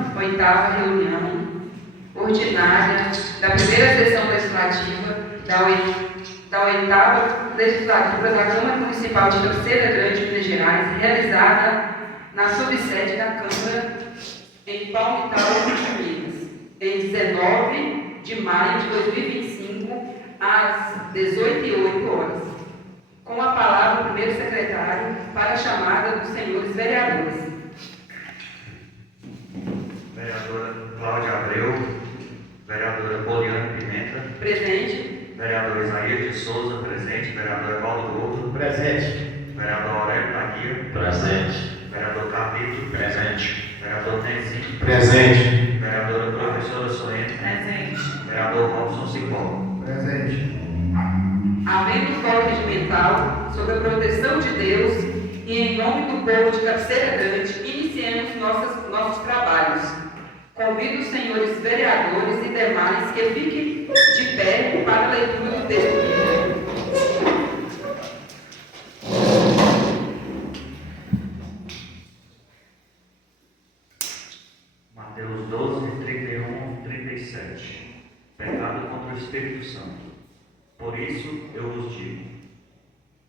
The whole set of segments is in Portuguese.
18ª reunião ordinária da primeira sessão legislativa da 8ª legislatura da Câmara Municipal de Cabeceira Grande, Minas Gerais, realizada na subsede da Câmara em Palmital, Minas, em 19 de maio de 2025, às 18h08, com a palavra o primeiro secretário para a chamada dos senhores vereadores. Vereadora Cláudia Abreu, vereadora Poliana Pimenta, Presente. Vereador Isaías de Souza, presente. Vereador Evaldo Gordo, presente. Vereador Aurélio da Guia, Presente. Vereador Carlito, Presente. Vereador Nezinho, Presente. Vereadora Professora Soene, Presente. Vereador Robson Cipó. Presente. Havendo foro regimental, sob a proteção de Deus e em nome do povo de Cabeceira Grande, iniciemos nossos trabalhos. Convido os senhores vereadores e demais que fiquem de pé para a leitura do texto bíblico. Mateus 12, 31, 37. Pecado contra o Espírito Santo. Por isso eu vos digo: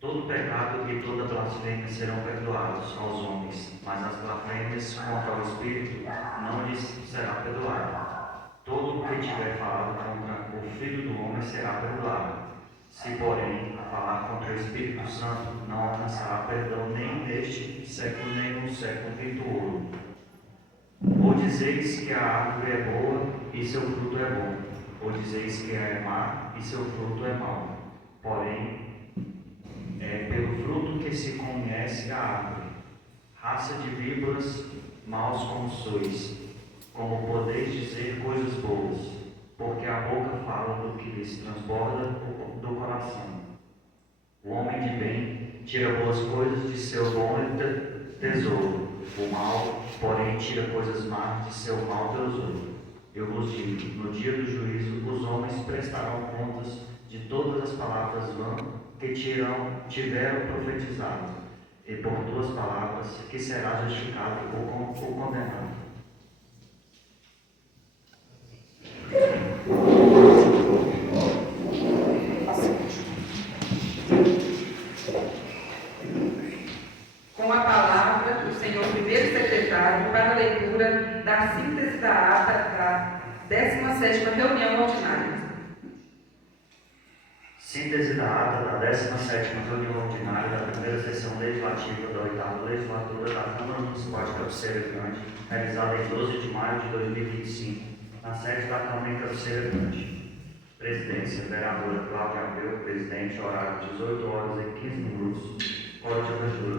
todo pecado e toda blasfêmia serão perdoados aos homens, mas as blasfêmias contra o Espírito não lhes será perdoado. Todo o que tiver falado contra o Filho do Homem será perdoado. Se, porém, a falar contra o Espírito Santo, não alcançará perdão nem neste século, nem no século vindouro. Ou dizeis que a árvore é boa e seu fruto é bom, ou dizeis que é má e seu fruto é mau. Porém, é pelo fruto que se conhece a árvore. Raça de víboras, maus como sois, como podeis dizer coisas boas, porque a boca fala do que lhes transborda do coração. O homem de bem tira boas coisas de seu bom tesouro, o mal, porém, tira coisas más de seu mau tesouro. Eu vos digo: no dia do juízo, os homens prestarão contas de todas as palavras vãs que tiveram profetizado, e por duas palavras que será justificado ou condenado. Com a palavra, o senhor primeiro secretário para a leitura da síntese da ata da 17ª reunião ordinária. Síntese da ata da 17ª reunião ordinária da primeira sessão legislativa da 8ª legislatura da Câmara Municipal de Cabeceira Grande, realizada em 12 de maio de 2025, na sede da Câmara em Cabeceira Grande. Presidência: vereadora Cláudia Abreu, presidente, horário 18h15. Código de abertura: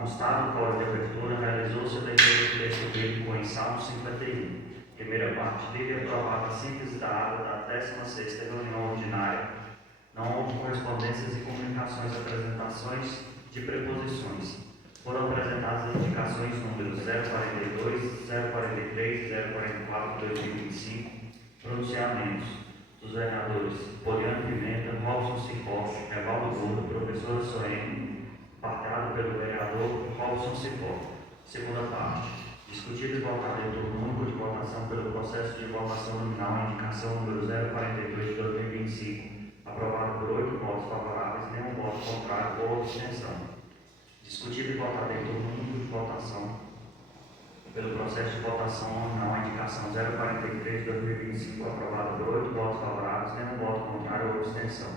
constado o código de abertura, realizou-se a leitura do texto bíblico em Salmo 51. Primeira parte: livre aprovada a síntese da ata da 16ª reunião ordinária. Não houve correspondências e comunicações, apresentações de preposições. Foram apresentadas as indicações números 042, 043 e 044 de 2025, pronunciamentos dos vereadores Poliana Pimenta, Robson Cipó, Evaldo Gordo, professora Soene, partilhado pelo vereador Robson Cipó. Segunda parte: discutido e votado em turno único de votação pelo processo de votação nominal a indicação número 042 de 2025, aprovado por 8 votos favoráveis, nenhum voto contrário ou abstenção. Discutido e votado em turno único de votação pelo processo de votação nominal a indicação 043 de 2025, aprovado por 8 votos favoráveis, nenhum voto contrário ou abstenção.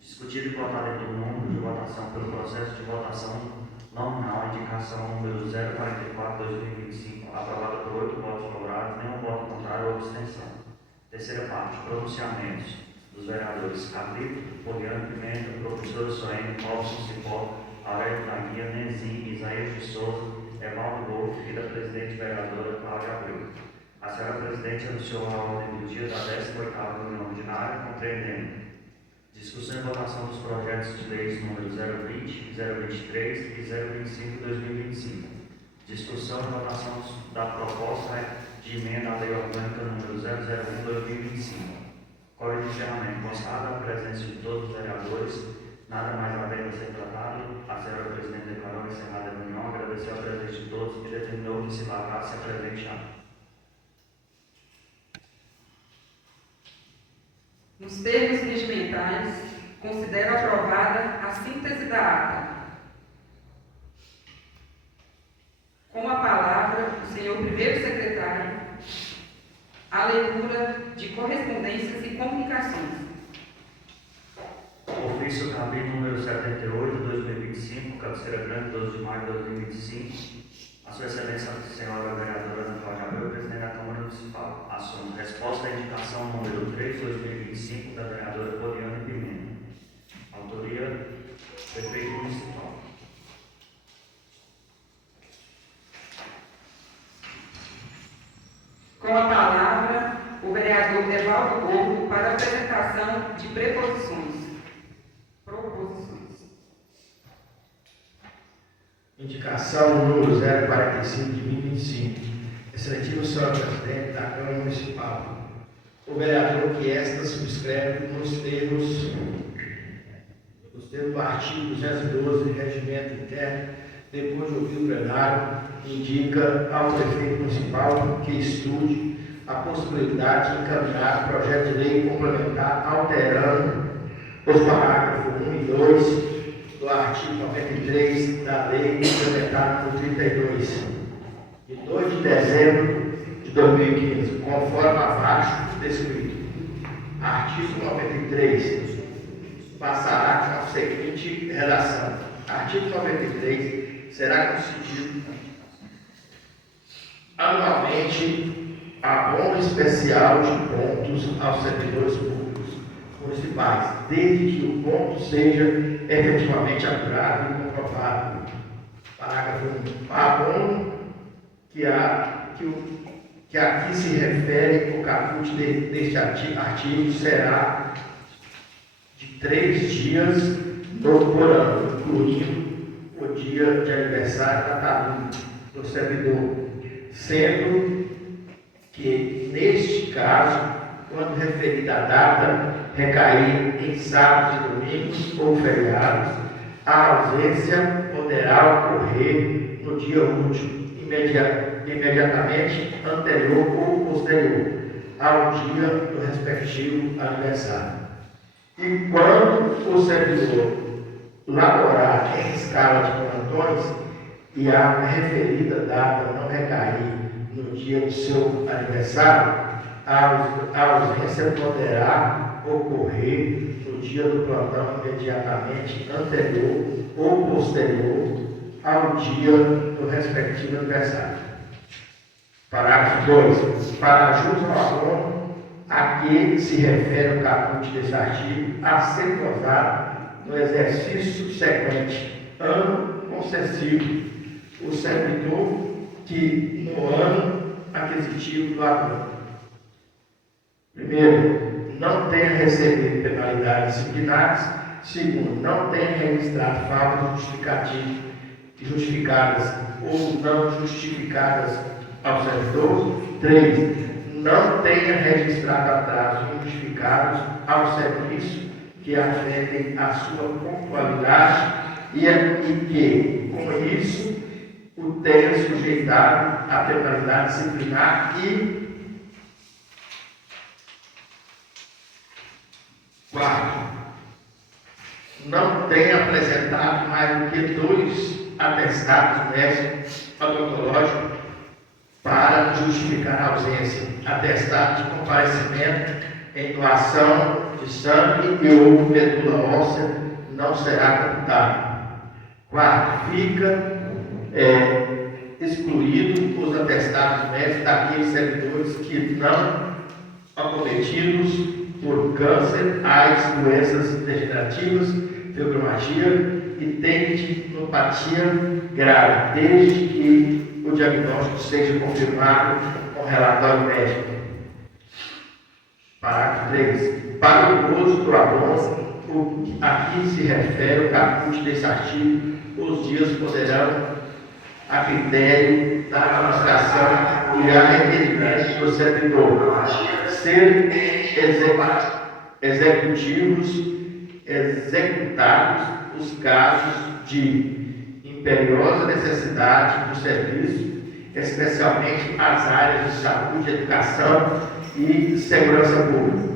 Discutido e votado em turno único de votação pelo processo de votação nominal a indicação número 044 de 2025, aprovado por 8 votos favoráveis, nenhum voto contrário ou abstenção. Terceira parte: pronunciamentos dos vereadores Carlito, Poliana Pimenta, professora Soene, Robson Cipó, Aurélio da Guia, Nezinho, Isaías de Souza, Evaldo Gordo e da presidente vereadora Cláudia Abreu. A senhora presidente anunciou a ordem do dia da 18ª reunião ordinária, compreendendo discussão e votação dos projetos de leis número 020, 023 e 025 de 2025. Discussão e votação da proposta de emenda à lei orgânica número 001 de 2025. Código de encerramento: constada a presença de todos os vereadores, nada mais havendo a ser tratado, a senhora presidente declarou encerrada a reunião, agradeceu a presença de todos e determinou que se lavrasse a presente ata. Nos termos regimentais, considero aprovada a síntese da ata. Com a palavra, o senhor primeiro secretário, a leitura de correspondências e comunicações. Ofício cabível número 78, 2025, Cabeceira Grande, 12 de maio de 2025. A sua excelência, a senhora vereadora Ana Cláudia Abreu, presidente da Câmara Municipal. Assunto: resposta à indicação número 3, 2025, da vereadora Poliana Pimenta. Autoria: prefeito municipal. Com a palavra, o vereador Evaldo Gordo para apresentação de proposições. Indicação número 045 de 2025. Excelentíssimo senhor presidente da Câmara Municipal. O vereador que esta subscreve nos termos do artigo 212 do Regimento Interno, depois de ouvir o plenário, indica ao prefeito municipal que estude a possibilidade de encaminhar projeto de lei complementar alterando os parágrafos 1 e 2 do artigo 93 da Lei Complementar número 32, de 2 de dezembro de 2015, conforme abaixo descrito. Artigo 93 passará com a seguinte redação: artigo 93 será concedido anualmente abono especial de pontos aos servidores públicos municipais, desde que o ponto seja efetivamente apurado e comprovado. Parágrafo 1. Abono que aqui se refere o caput deste artigo será de 3 dias por ano, incluindo o dia de aniversário natalino do servidor, sendo que, neste caso, quando referida a data recair em sábados e domingos ou feriados, a ausência poderá ocorrer no dia útil, imediatamente anterior ou posterior ao dia do respectivo aniversário. E quando o servidor laborar em escala de plantões e a referida data não recair no dia do seu aniversário, a ausência poderá ocorrer no dia do plantão imediatamente anterior ou posterior ao dia do respectivo aniversário. Parágrafo 2. Para jus ao abono a que se refere o caput deste artigo, a ser gozado no exercício sequente, ano concessivo, o servidor que no ano aquisitivo do abono, primeiro, não tenha recebido penalidades disciplinares; segundo, não tenha registrado faltas justificadas ou não justificadas ao servidor; 3, não tenha registrado atrasos injustificados ao serviço que afetem a sua pontualidade e que, com isso, o tenha sujeitado à penalidade disciplinar; e 4, não tenha apresentado mais do que 2 atestados médicos odontológicos para justificar a ausência: atestado de comparecimento em doação de sangue e ou medula óssea não será computado. 4, fica excluído os atestados médicos daqueles servidores que não acometidos por câncer, AIDS, doenças degenerativas, fibromialgia e tendinopatia grave, desde que o diagnóstico seja confirmado com relatório médico. Parágrafo 3. Para o uso do abono a que se refere o caput desse artigo, os dias poderão, a critério da administração e a requerimento do servidor, ser executados os casos de imperiosa necessidade do serviço, especialmente as áreas de saúde, educação e segurança pública.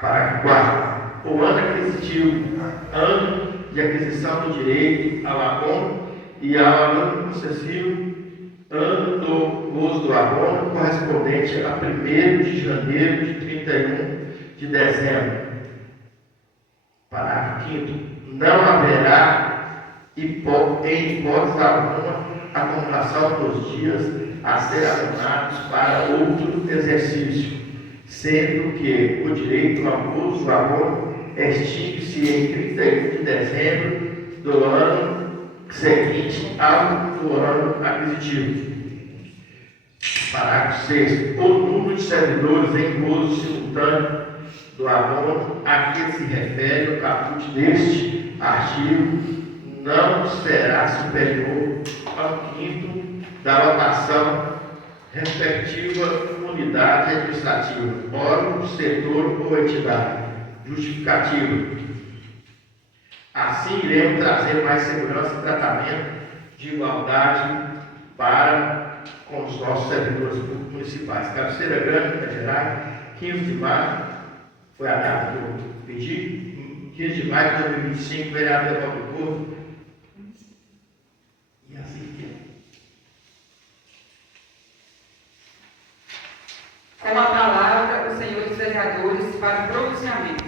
Parágrafo 4. O ano aquisitivo, ano de aquisição do direito ao abono e ao ano sucessivo, ano do uso do abono correspondente a 1º de janeiro de 31 de dezembro. Parágrafo 5º. Não haverá, em hipótese alguma, acumulação dos dias a ser abonados para outro exercício, sendo que o direito ao uso do abono extingue-se em 31 de dezembro do ano seguinte ao do ano aquisitivo. Parágrafo 6º. O número de servidores em uso simultâneo do abono a que se refere o caput deste artigo não será superior ao 5º da lotação respectiva unidade administrativa, órgão, setor ou entidade. Justificativa. Assim, iremos trazer mais segurança e tratamento de igualdade para com os nossos servidores públicos municipais. Cabeceira Grande, Minas Gerais, 15 de maio, foi a data que eu pedi. 15 de maio de 2025, vereador Paulo do Povo. E assim que é. Com a palavra, os senhores vereadores para o pronunciamento.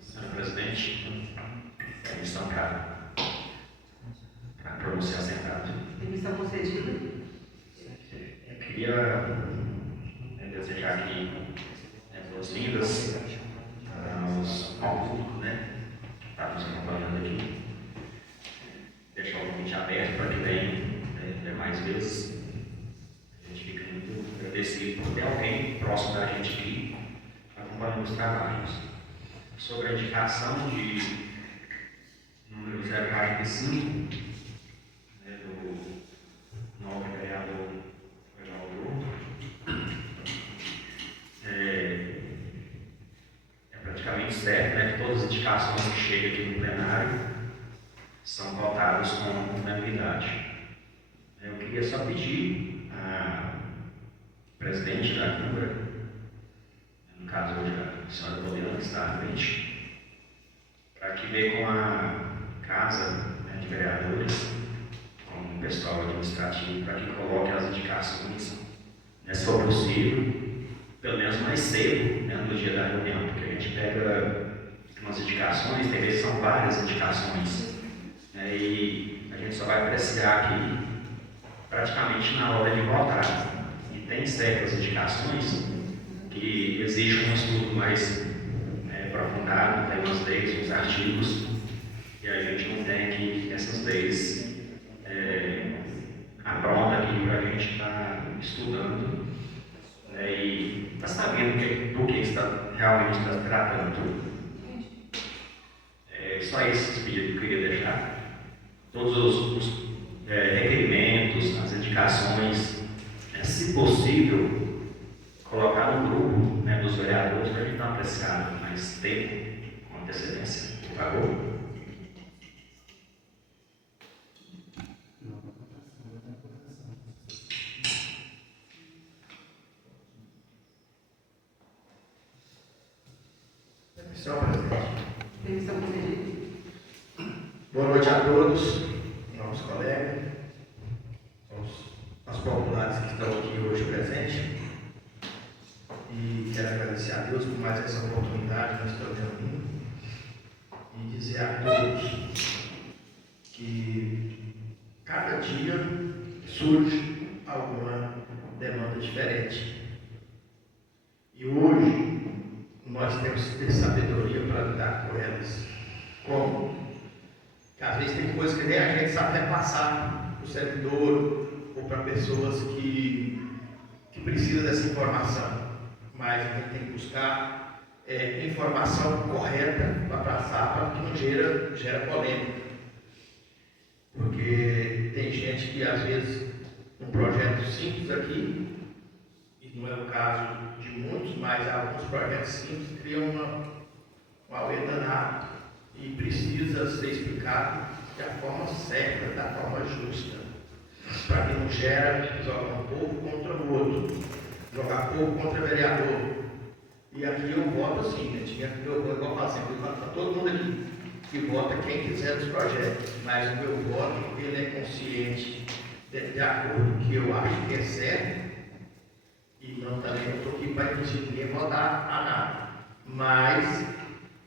Senhor presidente, permissão para pronunciar sentado. Permissão concedida. Eu queria desejar aqui boas-vindas ao público, que está nos acompanhando aqui. Deixar o convite aberto para que venha mais vezes. A gente fica muito agradecido por ter alguém próximo da gente aqui acompanhando os trabalhos. Sobre a indicação de número 045, do novo vereador é praticamente certo, que todas as indicações que chegam aqui no plenário são votadas com unanimidade. Eu queria só pedir à presidente da Câmara, no caso hoje a senhora Poliana, que está à frente, para que dê com a Casa de Vereadores, com o pessoal administrativo, para que coloque as indicações, se for possível, pelo menos mais cedo, no dia da reunião, porque a gente pega umas indicações, tem vezes são várias indicações, e a gente só vai apreciar aqui praticamente na hora de votar. E tem certas indicações que exigem um estudo mais aprofundado, tem umas leis, uns artigos, e a gente não tem aqui essas leis pronta aqui para a gente estar estudando e está sabendo do que está realmente está tratando. Só esse pedido que eu queria deixar. Todos os requerimentos, as indicações, se possível, colocar no grupo dos vereadores para a gente dar uma apreciada mais tempo, com antecedência, por favor. Senhor presidente. Permissão concedida. Boa noite a todos, nossos colegas, aos populares que estão aqui hoje presentes. E quero agradecer a Deus por mais essa oportunidade que nós estamos reunindo e dizer a todos que cada dia surge alguma demanda diferente. E hoje nós temos que ter sabedoria para lidar com elas. Como? Porque às vezes tem coisas que nem a gente sabe repassar para o servidor ou para pessoas que precisam dessa informação. Mas a gente tem que buscar informação correta para passar, para que não gera polêmica. Porque tem gente que às vezes um projeto simples aqui e não é o caso de muitos, mas alguns projetos simples criam uma auê danada e precisa ser explicado da forma certa, da forma justa, para que não gera jogar um povo contra o outro, jogar povo contra vereador. E aqui eu voto assim, né? Eu vou igual falar sempre, eu falo para todo mundo aqui que vota quem quiser dos projetos, mas o meu voto ele é consciente de acordo com o que eu acho que é certo, e não também não estou aqui para impedir ninguém votar a nada, mas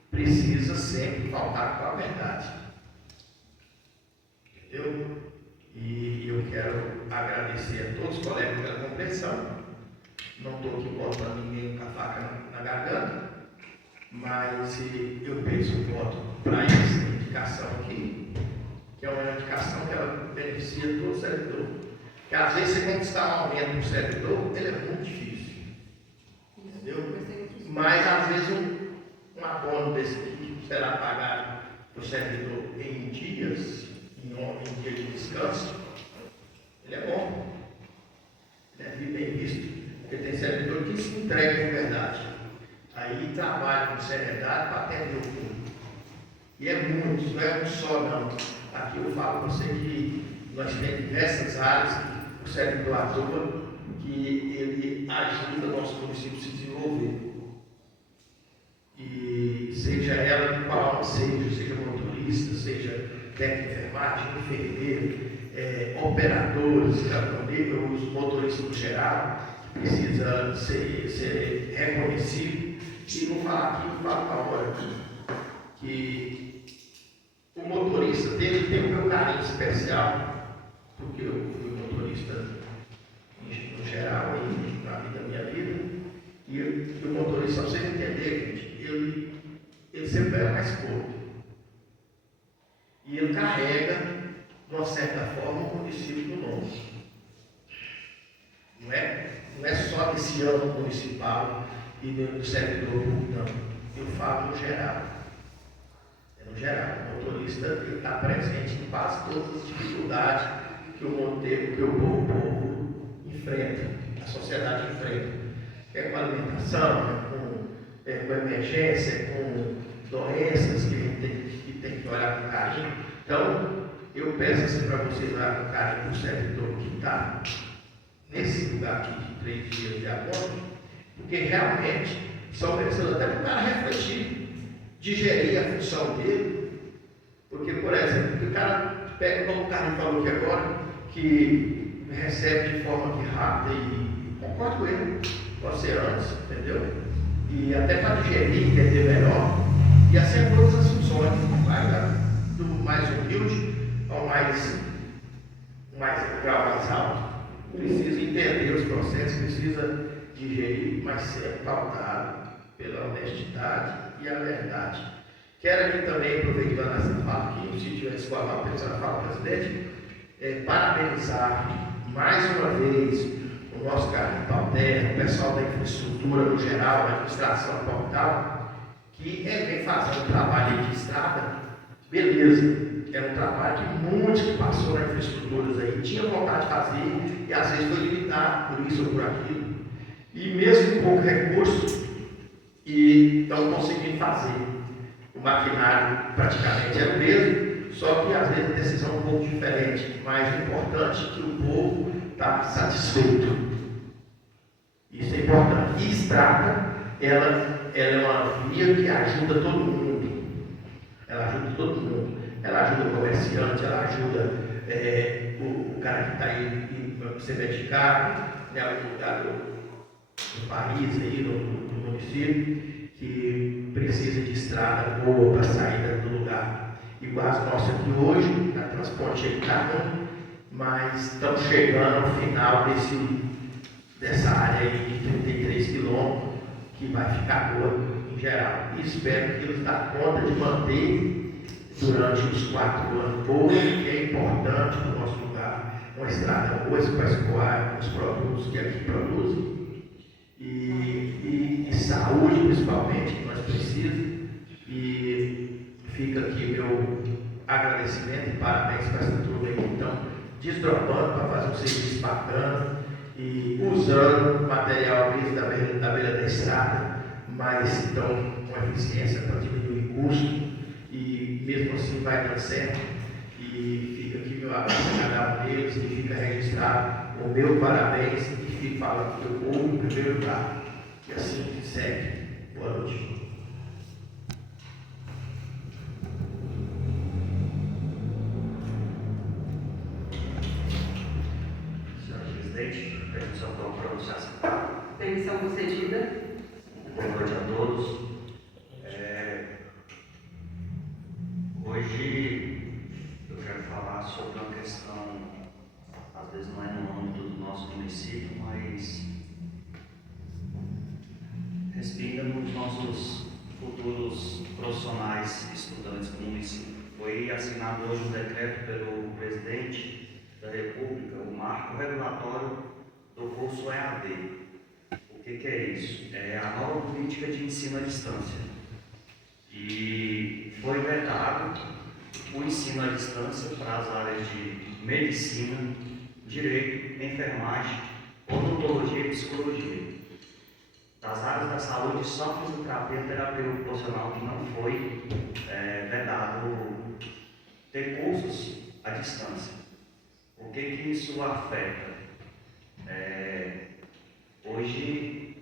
precisa sempre faltar com a verdade, entendeu? E eu quero agradecer a todos os colegas pela compreensão. Não estou aqui botando ninguém com a faca na garganta, mas eu peço um voto para essa indicação aqui, que é uma indicação que ela beneficia todo o servidor. Porque às vezes você conquistar um aumento para o servidor, ele é muito difícil, entendeu? Mas às vezes um abono desse aqui será pagado para o servidor em dias, em dia de descanso, ele é bom, ele é bem visto, porque tem servidor que se entrega em verdade, aí trabalha com seriedade para atender o público, e é muitos, não é um só não. Aqui eu falo para você que nós temos diversas áreas que o servidor atua, que ele ajuda o nosso município a se desenvolver, e seja ela de qual seja motorista, seja técnico de enfermagem, enfermeiro, operadores, caminhoneiros, os motoristas no geral, que precisa ser reconhecido. E não falar aqui, não falar para hora que o motorista dele tem o meu carinho especial, porque eu fui motorista no geral aí, na vida da minha vida, e o motorista, só para vocês entenderem, gente, ele sempre era mais pouco. E ele carrega, de uma certa forma, o município do nome. Não é só desse ano municipal e do servidor público, não. Eu falo no geral. É no geral. O motorista está presente em quase todas as dificuldades que o povo enfrenta, a sociedade enfrenta. É com alimentação, com emergência, com doenças que a gente tem que olhar com carinho. Então, eu peço assim para vocês olhar com carinho para o servidor que está nesse lugar aqui de 3 dias de abono, porque realmente só precisa até para o cara refletir, digerir a função dele, porque, por exemplo, o cara pega, como o Carlos falou aqui agora, que recebe de forma que rápida, e concordo com ele, pode ser antes, entendeu? E até para digerir, entender melhor, e assim é todas as funções, do mais humilde ao grau mais alto, precisa entender os processos, precisa digerir, mas sempre pautado pela honestidade e a verdade. Quero aqui também, aproveitando essa fala aqui, se tivesse com a palavra, pensando na fala, presidente, parabenizar mais uma vez o nosso cara de Pauterra, o pessoal da infraestrutura no geral, da administração pautal, que vem fazendo um trabalho de estrada, beleza, era um trabalho que muitos que passou na infraestrutura aí tinham vontade de fazer e às vezes foi limitado por isso ou por aquilo, e mesmo com pouco recurso, e estão conseguindo fazer. O maquinário praticamente é o mesmo, só que às vezes a decisão é um pouco diferente, mas o importante é que o povo está satisfeito. Isso é importante. E estrada, ela é uma via que ajuda todo mundo. Ela ajuda todo mundo. Ela ajuda o comerciante, ela ajuda o cara que está aí para ser dedicado, né, o lugar do país, aí, no município, que precisa de estrada boa para saída do lugar. Igual as nossas aqui hoje, a transporte está ruim, mas estamos chegando ao final dessa área aí de 33 quilômetros, que vai ficar boa em geral. E espero que eles dêem conta de manter durante os 4 anos boa, que é importante para o nosso lugar. Uma estrada boa para escoar os produtos que aqui produzem. E saúde, principalmente, que nós precisamos. E fica aqui meu agradecimento e parabéns para essa turma aí, então, desdobrando para fazer um serviço bacana e usando material mesmo da beira da estrada, mas então com eficiência para diminuir o custo, e mesmo assim vai dando certo. E fica aqui meu abraço a cada um deles, e fica registrado o meu parabéns, e fico falando que eu vou em primeiro lugar. E assim segue. Boa noite. Senhor presidente, permissão para pronunciar. Permissão concedida. Boa noite a todos. Hoje eu quero falar sobre uma questão, às vezes não é no âmbito do nosso município, mas respinga nos nossos futuros profissionais estudantes do município. Foi assinado hoje um decreto pelo presidente da República, o marco regulatório do curso EAD. O que é isso? É a nova política de ensino à distância. E foi vetado o ensino à distância para as áreas de medicina, direito, enfermagem, odontologia e psicologia. Das áreas da saúde, só fisioterapia e terapia ocupacional que não foi vedado ter cursos à distância. O que isso afeta? Hoje,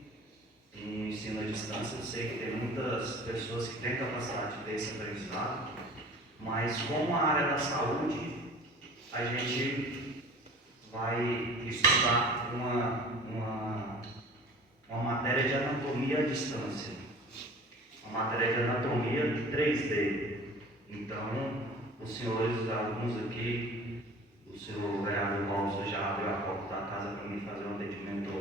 em ensino à distância, eu sei que tem muitas pessoas que têm capacidade de ter esse aprendizado, mas como a área da saúde, a gente vai estudar uma matéria de anatomia à distância, uma matéria de anatomia 3D. Então, os senhores, alguns aqui, o senhor vereador Paulo já abriu a porta da casa para mim fazer um atendimento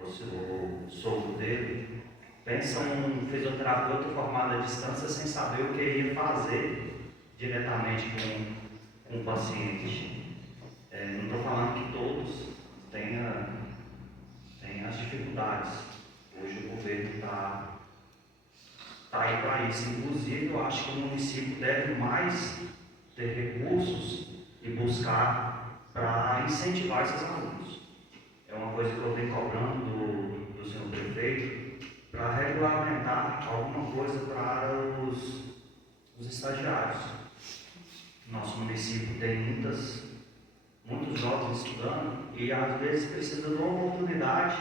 ao senhor sogro dele. Pensa um fisioterapeuta formado à distância sem saber o que ia fazer diretamente com o paciente. Não estou falando que todos tenham as dificuldades. Hoje o governo está aí para isso. Inclusive, eu acho que o município deve mais ter recursos e buscar para incentivar esses alunos. É uma coisa que eu venho cobrando do senhor prefeito para regulamentar alguma coisa para os estagiários. Nosso município tem muitos jovens estudando e às vezes precisa de uma oportunidade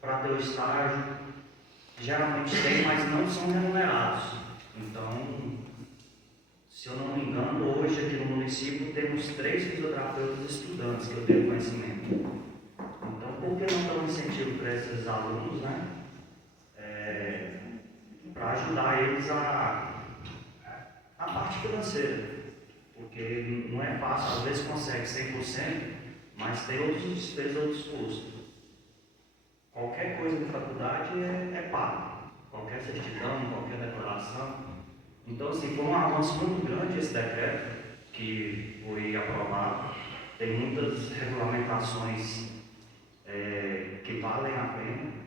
para ter o estágio. Geralmente tem, mas não são remunerados. Então, se eu não me engano, hoje aqui no município temos 3 fisioterapeutas estudantes que eu tenho conhecimento. Então, por que não dar um incentivo para esses alunos, né? Para ajudar eles a parte financeira. Porque não é fácil, às vezes consegue 100%, mas tem outras despesas, outros custos. Qualquer coisa na faculdade é pago. Qualquer certidão, qualquer declaração. Então, assim, foi um avanço muito grande esse decreto que foi aprovado. Tem muitas regulamentações que valem a pena.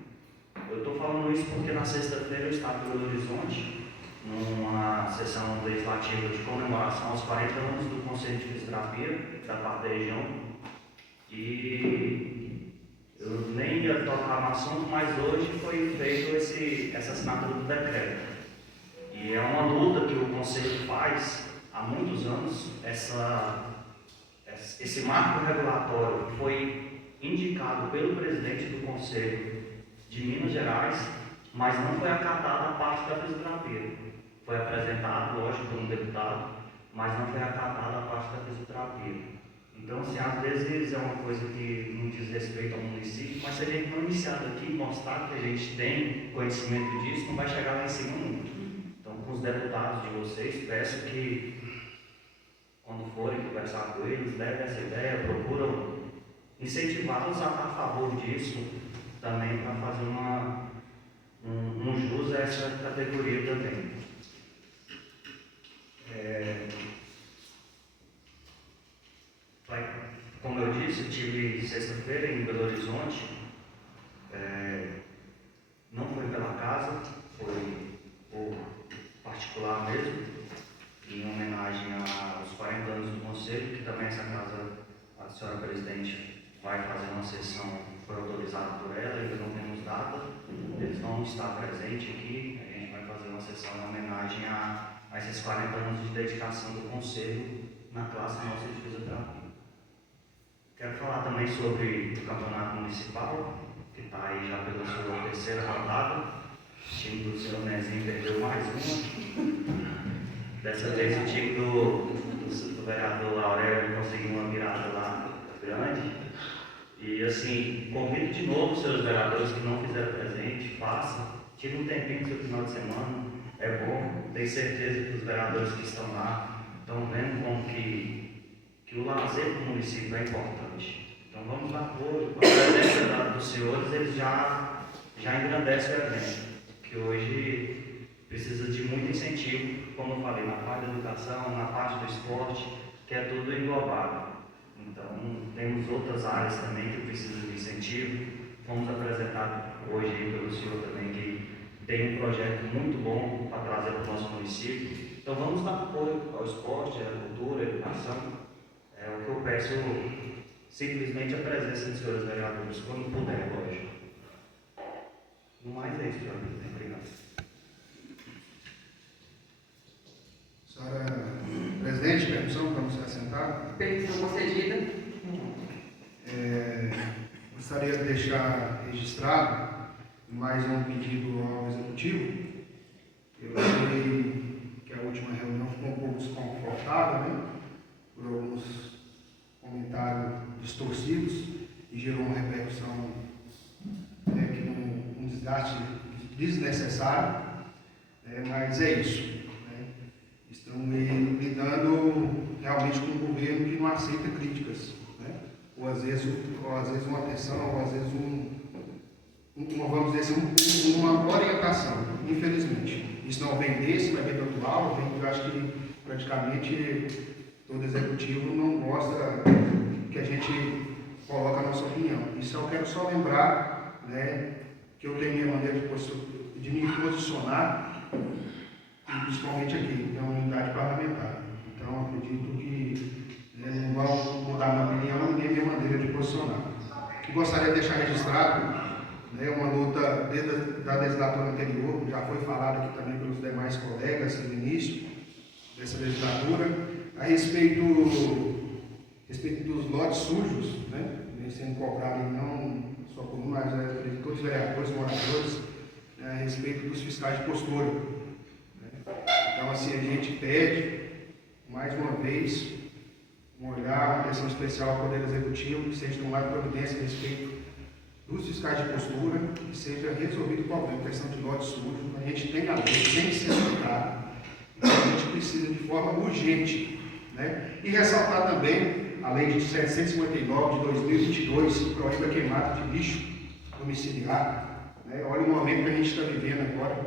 Eu estou falando isso porque na sexta-feira eu estava em Belo Horizonte, numa sessão legislativa de comemoração aos 40 anos do Conselho de Fisioterapia da quarta região, e eu nem ia tocar no assunto, mas hoje foi feito essa assinatura do decreto. E é uma luta que o Conselho faz há muitos anos. Esse marco regulatório foi indicado pelo presidente do Conselho de Minas Gerais, mas não foi acatada a parte da fisioterapia. Foi apresentado, lógico, por um deputado, mas não foi acatada a parte da fisioterapia. Então, assim, às vezes é uma coisa que não diz respeito ao município, mas se a gente não iniciar daqui e mostrar que a gente tem conhecimento disso, não vai chegar lá em cima nunca. Então, com os deputados de vocês, peço que, quando forem conversar com eles, levem essa ideia, procuram incentivá-los a estar a favor disso também, para fazer um jus a essa categoria também. Como eu disse, eu estive sexta-feira em Belo Horizonte. Não foi pela casa, foi por particular mesmo, em homenagem aos 40 anos do Conselho, que também essa casa, a senhora presidente vai fazer uma sessão foi autorizado por ela, ainda não temos data, eles vão estar presentes aqui, a gente vai fazer uma sessão em homenagem a esses 40 anos de dedicação do Conselho na classe nossa de fisioterapia. Quero falar também sobre o campeonato municipal, que está aí já pela sua terceira rodada. O time do seu Nezinho perdeu mais uma. Dessa vez o time do vereador Laurélio conseguiu uma virada lá grande. E assim, convido de novo os seus vereadores que não fizeram presente, façam, tire um tempinho do seu final de semana, é bom, tenho certeza que os vereadores que estão lá estão vendo como que o lazer do município é importante. Então vamos dar apoio, com a presença dos senhores, eles já engrandecem o evento, que hoje precisa de muito incentivo, como eu falei, na parte da educação, na parte do esporte, que é tudo englobado. Então, temos outras áreas também que precisam de incentivo. Fomos apresentados hoje pelo senhor também que tem um projeto muito bom para trazer para o nosso município. Então, vamos dar apoio ao esporte, à cultura, à educação. É o que eu peço, simplesmente a presença dos senhores vereadores, quando puder, lógico. No mais é isso, senhor presidente. Obrigado. Senhora presidente, permissão para você assentar? Permissão concedida. Gostaria de deixar registrado mais um pedido ao Executivo. Eu sei que a última reunião ficou um pouco desconfortável, né? Por alguns comentários distorcidos e gerou uma repercussão um desgaste desnecessário, mas é isso. Estamos lidando realmente com um governo que não aceita críticas, né? Ou às vezes uma atenção, ou às vezes vamos dizer assim, uma orientação, infelizmente. Isso não vem desse, mas vem do atual, eu acho que praticamente todo executivo não gosta que a gente coloque a nossa opinião. Isso eu quero só lembrar, né, que eu tenho minha maneira de me posicionar, principalmente aqui, na unidade parlamentar. Então, acredito que não vão mudar minha opinião nem minha maneira de posicionar. E gostaria de deixar registrado uma luta desde a legislatura anterior, já foi falado aqui também pelos demais colegas no início dessa legislatura, a respeito dos lotes sujos, né, sendo cobrado não só por mim, mas por todos os vereadores, moradores, a respeito dos fiscais de postura. Então, assim, a gente pede, mais uma vez, um olhar, uma atenção especial ao Poder Executivo, que seja tomada providência a respeito dos fiscais de postura, que seja resolvido o problema, questão de lote sujo. A gente tem a lei, tem que ser aplicada, então a gente precisa de forma urgente, né? E ressaltar também a lei de 759 de 2022, que proíbe a queimada de lixo domiciliar, né? Olha o momento que a gente está vivendo agora,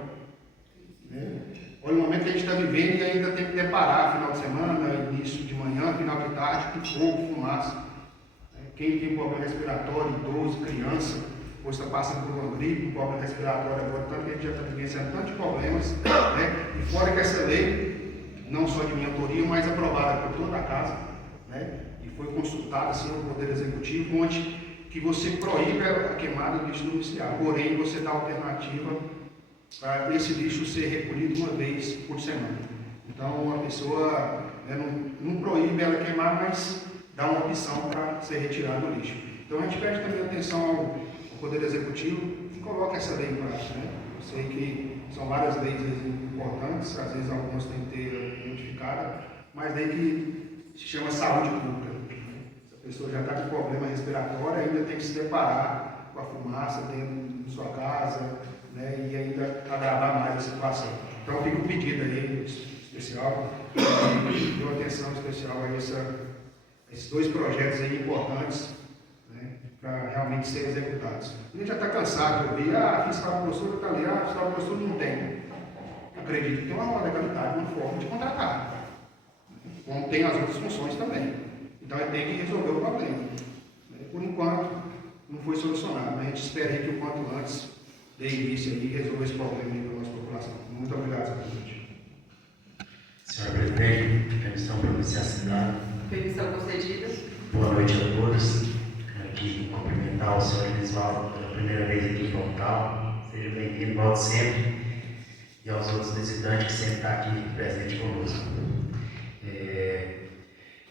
né? Olha o momento que a gente está vivendo e ainda tem que deparar final de semana, início de manhã, final de tarde, com fogo, fumaça. Quem tem problema respiratório, idoso, criança, ou está passando por uma gripe, um problema respiratório agora, tanto que a gente já está vivenciando tantos problemas, né? E fora que essa lei, não só de minha autoria, mas aprovada por toda a casa, né? E foi consultada assim no Poder Executivo, onde que você proíbe a queimada do lixo domiciliar, porém você dá alternativa para esse lixo ser recolhido uma vez por semana. Então a pessoa não proíbe ela queimar, mas dá uma opção para ser retirado o lixo. Então a gente pede também atenção ao Poder Executivo e coloca essa lei em prática, né? Eu sei que são várias leis importantes, às vezes algumas têm que ter modificada, mas lei que se chama saúde pública. Se a pessoa já está com problema respiratório, ainda tem que se deparar com a fumaça dentro de sua casa, né? E ainda agravar mais a situação. Então fica um pedido aí especial, e deu atenção especial a esses dois projetos aí importantes, né, para realmente serem executados. A gente já está cansado de ouvir, fiscal de postura está ali, fiscal de postura não tem. Acredito que tem uma legalidade, uma forma de contratar, como tem as outras funções também. Então ele tem que resolver o problema. Por enquanto, não foi solucionado, mas a gente espera aí que o quanto antes dê início aí e resolva esse problema aí para a nossa população. Muito obrigado, senhor presidente. Senhor presidente, permissão para você assinar. Permissão concedida. Boa noite a todos. Quero aqui cumprimentar cumprimentar o senhor Elisvaldo pela primeira vez aqui em Pontal. Seja bem-vindo, volte sempre. E aos outros visitantes que sempre estão aqui presentes conosco.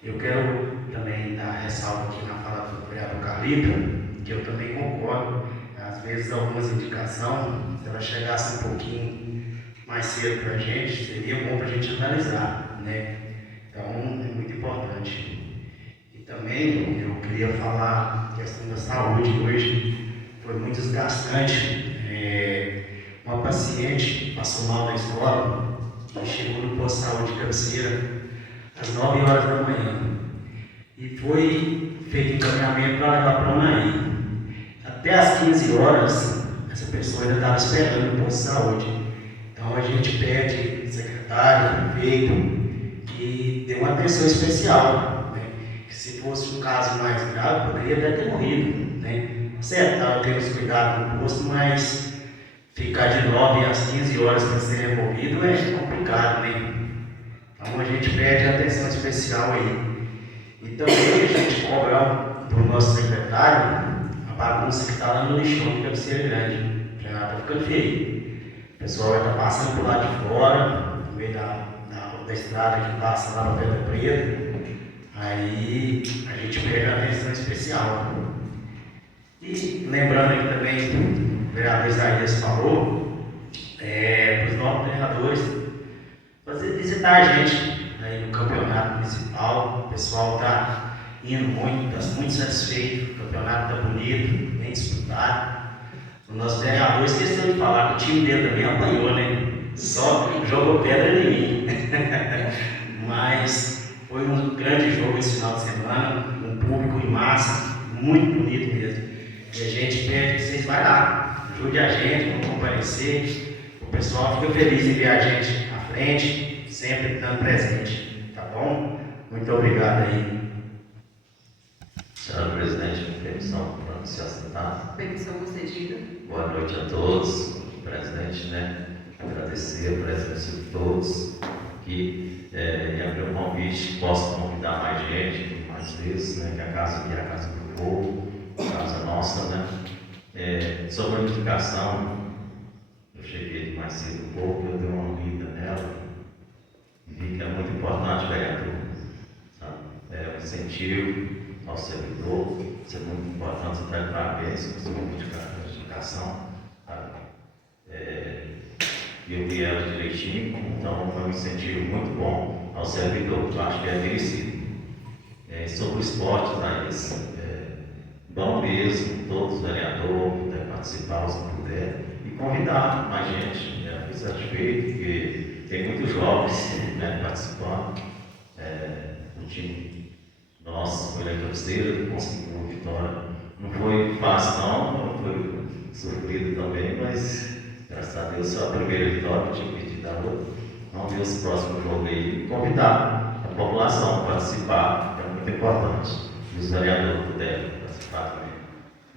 Eu quero também dar ressalva aqui na fala do vereador Carlito, que eu também concordo. Às vezes, algumas indicações, se ela chegasse um pouquinho mais cedo para a gente, seria bom para a gente analisar, né? Então, é muito importante. E também, eu queria falar a questão da saúde. Hoje foi muito desgastante. Uma paciente passou mal na escola e chegou no posto de saúde de cabeceira às 9 horas da manhã. E foi feito encaminhamento para levar para o UNAI. Até às 15 horas, essa pessoa ainda estava esperando no posto de saúde. Então a gente pede, secretário, prefeito, que dê uma atenção especial, né? Que se fosse um caso mais grave, poderia até ter morrido, né? Certo, estava tendo os cuidados no posto, mas ficar de 9 às 15 horas para ser removido é complicado, né? Então a gente pede atenção especial aí. E também a gente cobra do nosso secretário a bagunça que está lá no lixão de cabeceira grande. Já está ficando feio. O pessoal vai estar passando por lá de fora, no meio da estrada que passa lá no Pedra Preta. Aí a gente pede atenção especial. E lembrando aqui também, o vereador Isaías falou, para os novos treinadores fazer visitar a gente aí no campeonato municipal. O pessoal está indo muito, está muito satisfeito, o campeonato está bonito, bem disputado. O nosso vereador esqueceu de falar que o time dele também apanhou, né? Só jogou pedra em mim. Mas foi um grande jogo esse final de semana, um público em massa, muito bonito mesmo. E a gente pede que vocês vão lá, ajude a gente, vão comparecer. O pessoal fica feliz em ver a gente à frente, sempre estando presente, tá bom? Muito obrigado aí. Senhora Presidente, com permissão para se assentar. Permissão concedida. Boa noite a todos. Presidente, agradecer a presença de todos aqui e abrir um convite. Posso convidar mais gente, mais vezes, que a casa aqui é a casa do povo, a casa nossa, sobre a unificação, eu cheguei mais cedo um pouco, eu dei uma lida nela e vi que é muito importante, vereador, sabe? É um incentivo ao servidor, isso é muito importante, você está de parabéns com a sua indicação, sabe? Eu vi ela direitinho, então foi um incentivo muito bom ao servidor, eu acho que é merecido. Sobre o esporte, Thaís, bom mesmo, todos os vereadores puderem participar, se puder, e convidar mais gente, fico satisfeito, porque tem muitos jovens participando. O time nosso foi lá em Cabeceira, conseguiu uma vitória. Não foi fácil não foi sofrido também, mas graças a Deus foi a primeira vitória, tinha perdido a outra. Vamos ver os próximos jogos aí e convidar a população a participar, é muito importante. E os vereadores puderem participar também.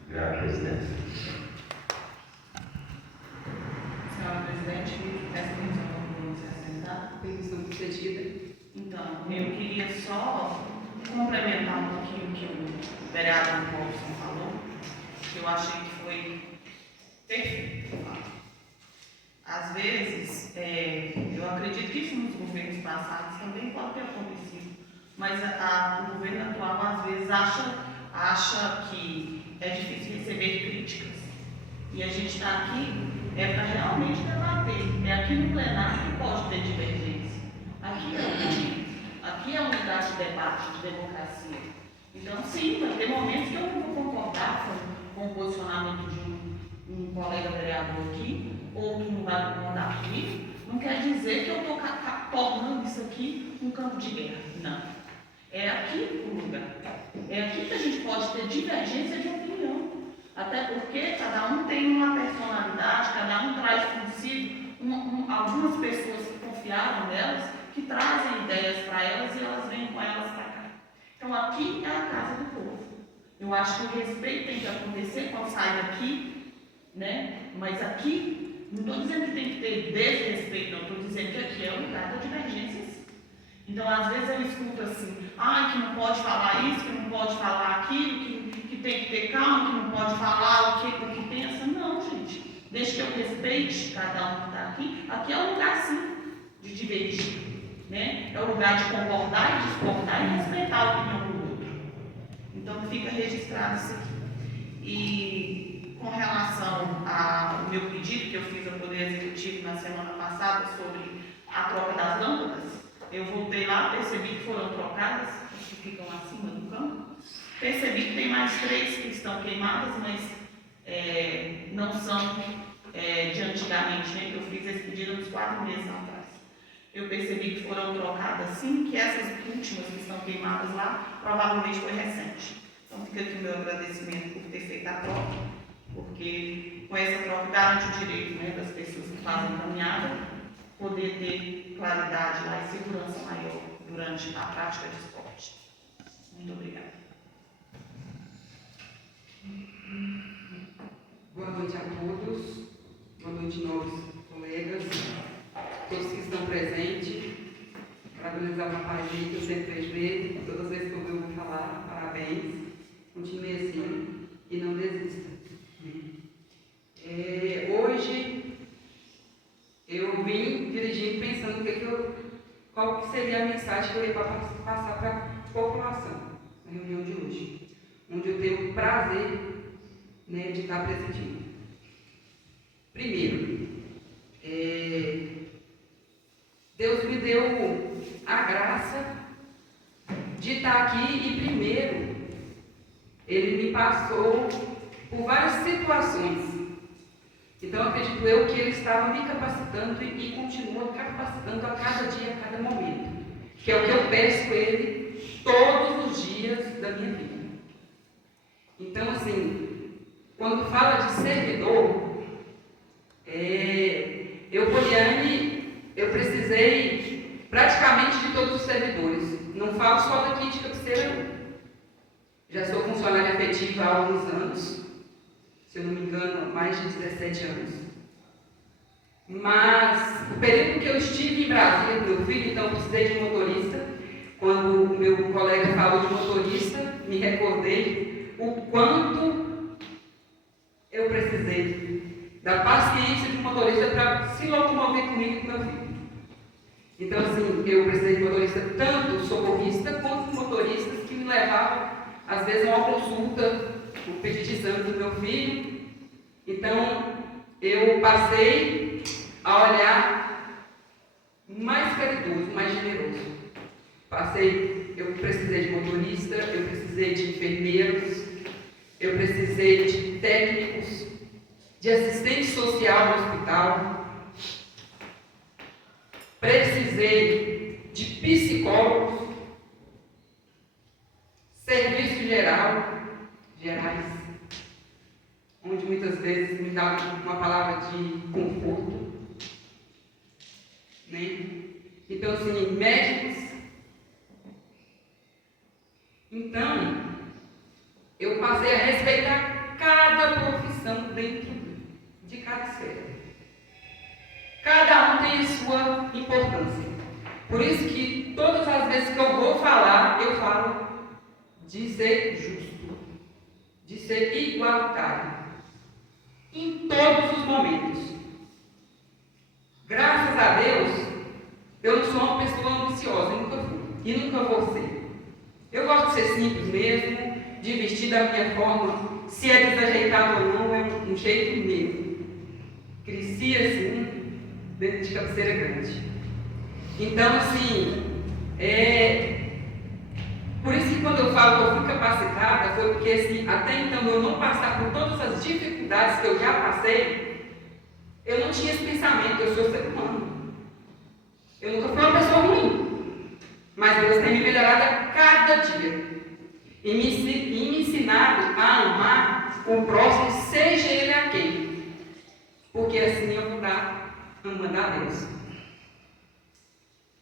Obrigado, presidente. Senhora Presidente, peço permissão para você assentar. Permissão concedida. Então, eu queria só complementar um pouquinho o que o vereador Robson falou, que eu achei que foi perfeito. Às vezes, eu acredito que isso nos governos passados também pode ter acontecido, mas o governo atual às vezes acha que é difícil receber críticas. E a gente está aqui para realmente debater. É aqui no plenário que pode ter divergência. Aqui é a unidade de debate, de democracia. Então, sim, vai ter momentos que eu não vou concordar com o posicionamento de um colega vereador aqui, ou que não vai concordar comigo. Não quer dizer que eu estou tornando isso aqui um campo de guerra. Não. É aqui o lugar. É aqui que a gente pode ter divergência de opinião. Até porque cada um tem uma personalidade, cada um traz consigo algumas pessoas que confiaram nelas, que trazem ideias para elas e elas vêm com elas para cá. Então aqui é a casa do povo. Eu acho que o respeito tem que acontecer quando sai daqui, mas aqui, não estou dizendo que tem que ter desrespeito, não, estou dizendo que aqui é o lugar da divergência. Então, às vezes eu escuto assim, que não pode falar isso, que não pode falar aquilo, que tem que ter calma, que não pode falar o que pensa. Não, gente. Desde que eu respeite cada um que está aqui é um lugar, sim, de divergir, né? É o lugar de concordar e discordar e respeitar a opinião do outro. Então, fica registrado isso aqui. E com relação ao meu pedido que eu fiz ao Poder Executivo na semana passada sobre a troca das lâmpadas, eu voltei lá, percebi que foram trocadas, as que ficam acima do campo. Percebi que tem mais 3 que estão queimadas, mas não são de antigamente, né, que eu fiz esse pedido uns 4 meses atrás. Eu percebi que foram trocadas sim, que essas últimas que estão queimadas lá, provavelmente foi recente. Então fica aqui o meu agradecimento por ter feito a troca, porque com essa troca garante o direito, né, das pessoas que fazem caminhada poder ter claridade lá e segurança maior durante a prática de esporte. Muito obrigada. Boa noite a todos, boa noite, novos colegas, todos que estão presentes. Parabenizar o rapaz que eu sempre vejo ele, todas as vezes que eu vou falar, parabéns, continue assim e não desista. Hoje eu vim dirigindo pensando qual que seria a mensagem que eu ia passar para a população na reunião de hoje, onde eu tenho o prazer, né, de estar presidindo. Primeiro, Deus me deu a graça de estar aqui e primeiro, Ele me passou por várias situações. Então, acredito eu que Ele estava me capacitando e continua capacitando a cada dia, a cada momento. Que é o que eu peço a Ele todos os dias da minha vida. Então, assim, quando fala de servidor, Poliane, eu precisei praticamente de todos os servidores. Não falo só daqui de Cabeceira, não. Já sou funcionária efetiva há alguns anos, se eu não me engano, mais de 17 anos. Mas, o período que eu estive em Brasília, meu filho, então, precisei de motorista. Quando o meu colega falou de motorista, me recordei o quanto eu precisei da paciência de um motorista para se locomover comigo e com meu filho. Então, assim, eu precisei de motorista, tanto socorrista quanto motoristas que me levavam, às vezes, a uma consulta, o pedido de exame do meu filho. Então, eu passei a olhar mais caridoso, mais generoso. Eu precisei de motorista, eu precisei de enfermeiros, eu precisei de técnicos, de assistente social no hospital, precisei de psicólogos, serviço gerais, onde muitas vezes me dá uma palavra de conforto, né? Então, assim, médicos. Então, eu passei a respeitar cada profissão dentro de cada esfera. Cada um tem a sua importância. Por isso que todas as vezes que eu vou falar, eu falo de ser justo, de ser igualitário, em todos os momentos. Graças a Deus, eu não sou uma pessoa ambiciosa, eu nunca fui e nunca vou ser. Eu gosto de ser simples mesmo, de vestir da minha forma, se é desajeitado ou não, é um jeito meu. Cresci assim, dentro de Cabeceira Grande. Então, assim, por isso que quando eu falo que eu fui capacitada, foi porque assim, até então eu não passar por todas as dificuldades que eu já passei, eu não tinha esse pensamento, eu sou ser humano. Eu nunca fui uma pessoa ruim. Mas Deus tem me melhorado a cada dia. E me ensinado a amar o próximo, seja ele a quem. Porque assim eu vou dar amando a Deus.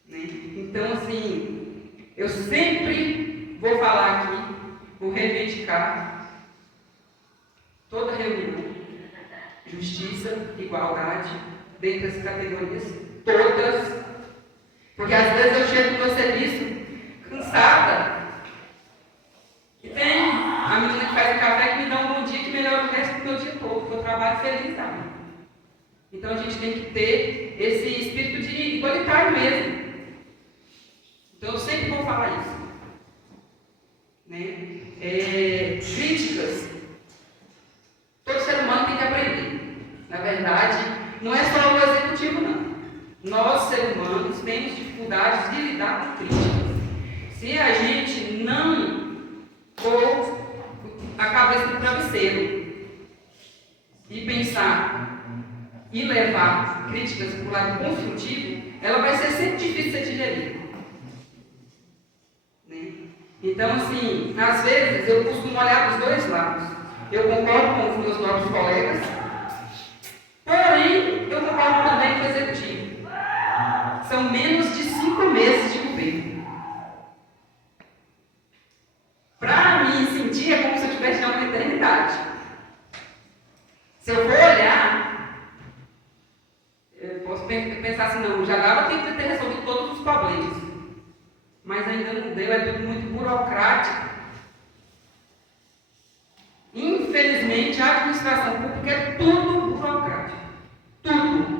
Né? Então, assim, eu sempre vou falar aqui, vou reivindicar toda reunião, justiça, igualdade, dentre as categorias, todas, Porque às vezes eu chego no meu serviço cansada e tem a menina que faz o café que me dá um bom dia que melhora o resto do meu dia todo, porque eu trabalho feliz também. Então a gente tem que ter esse espírito de igualitário mesmo. Então eu sempre vou falar isso. Né? Críticas. Todo ser humano tem que aprender. Na verdade, não é só o executivo, não. Nós, seres humanos, temos dificuldades de lidar com críticas. Se a gente não pôr a cabeça no travesseiro e pensar e levar críticas para o lado construtivo, ela vai ser sempre difícil de digerir. Né? Então, assim, às vezes eu costumo olhar dos dois lados. Eu concordo com os meus novos colegas, porém, eu concordo também com o executivo. São menos de 5 meses de governo. Para mim, sentir é como se eu estivesse já uma eternidade. Se eu for olhar, eu posso pensar assim, não, já dava tempo de ter resolvido todos os problemas. Mas ainda não deu, é tudo muito burocrático. Infelizmente, a administração pública é tudo burocrático. Tudo.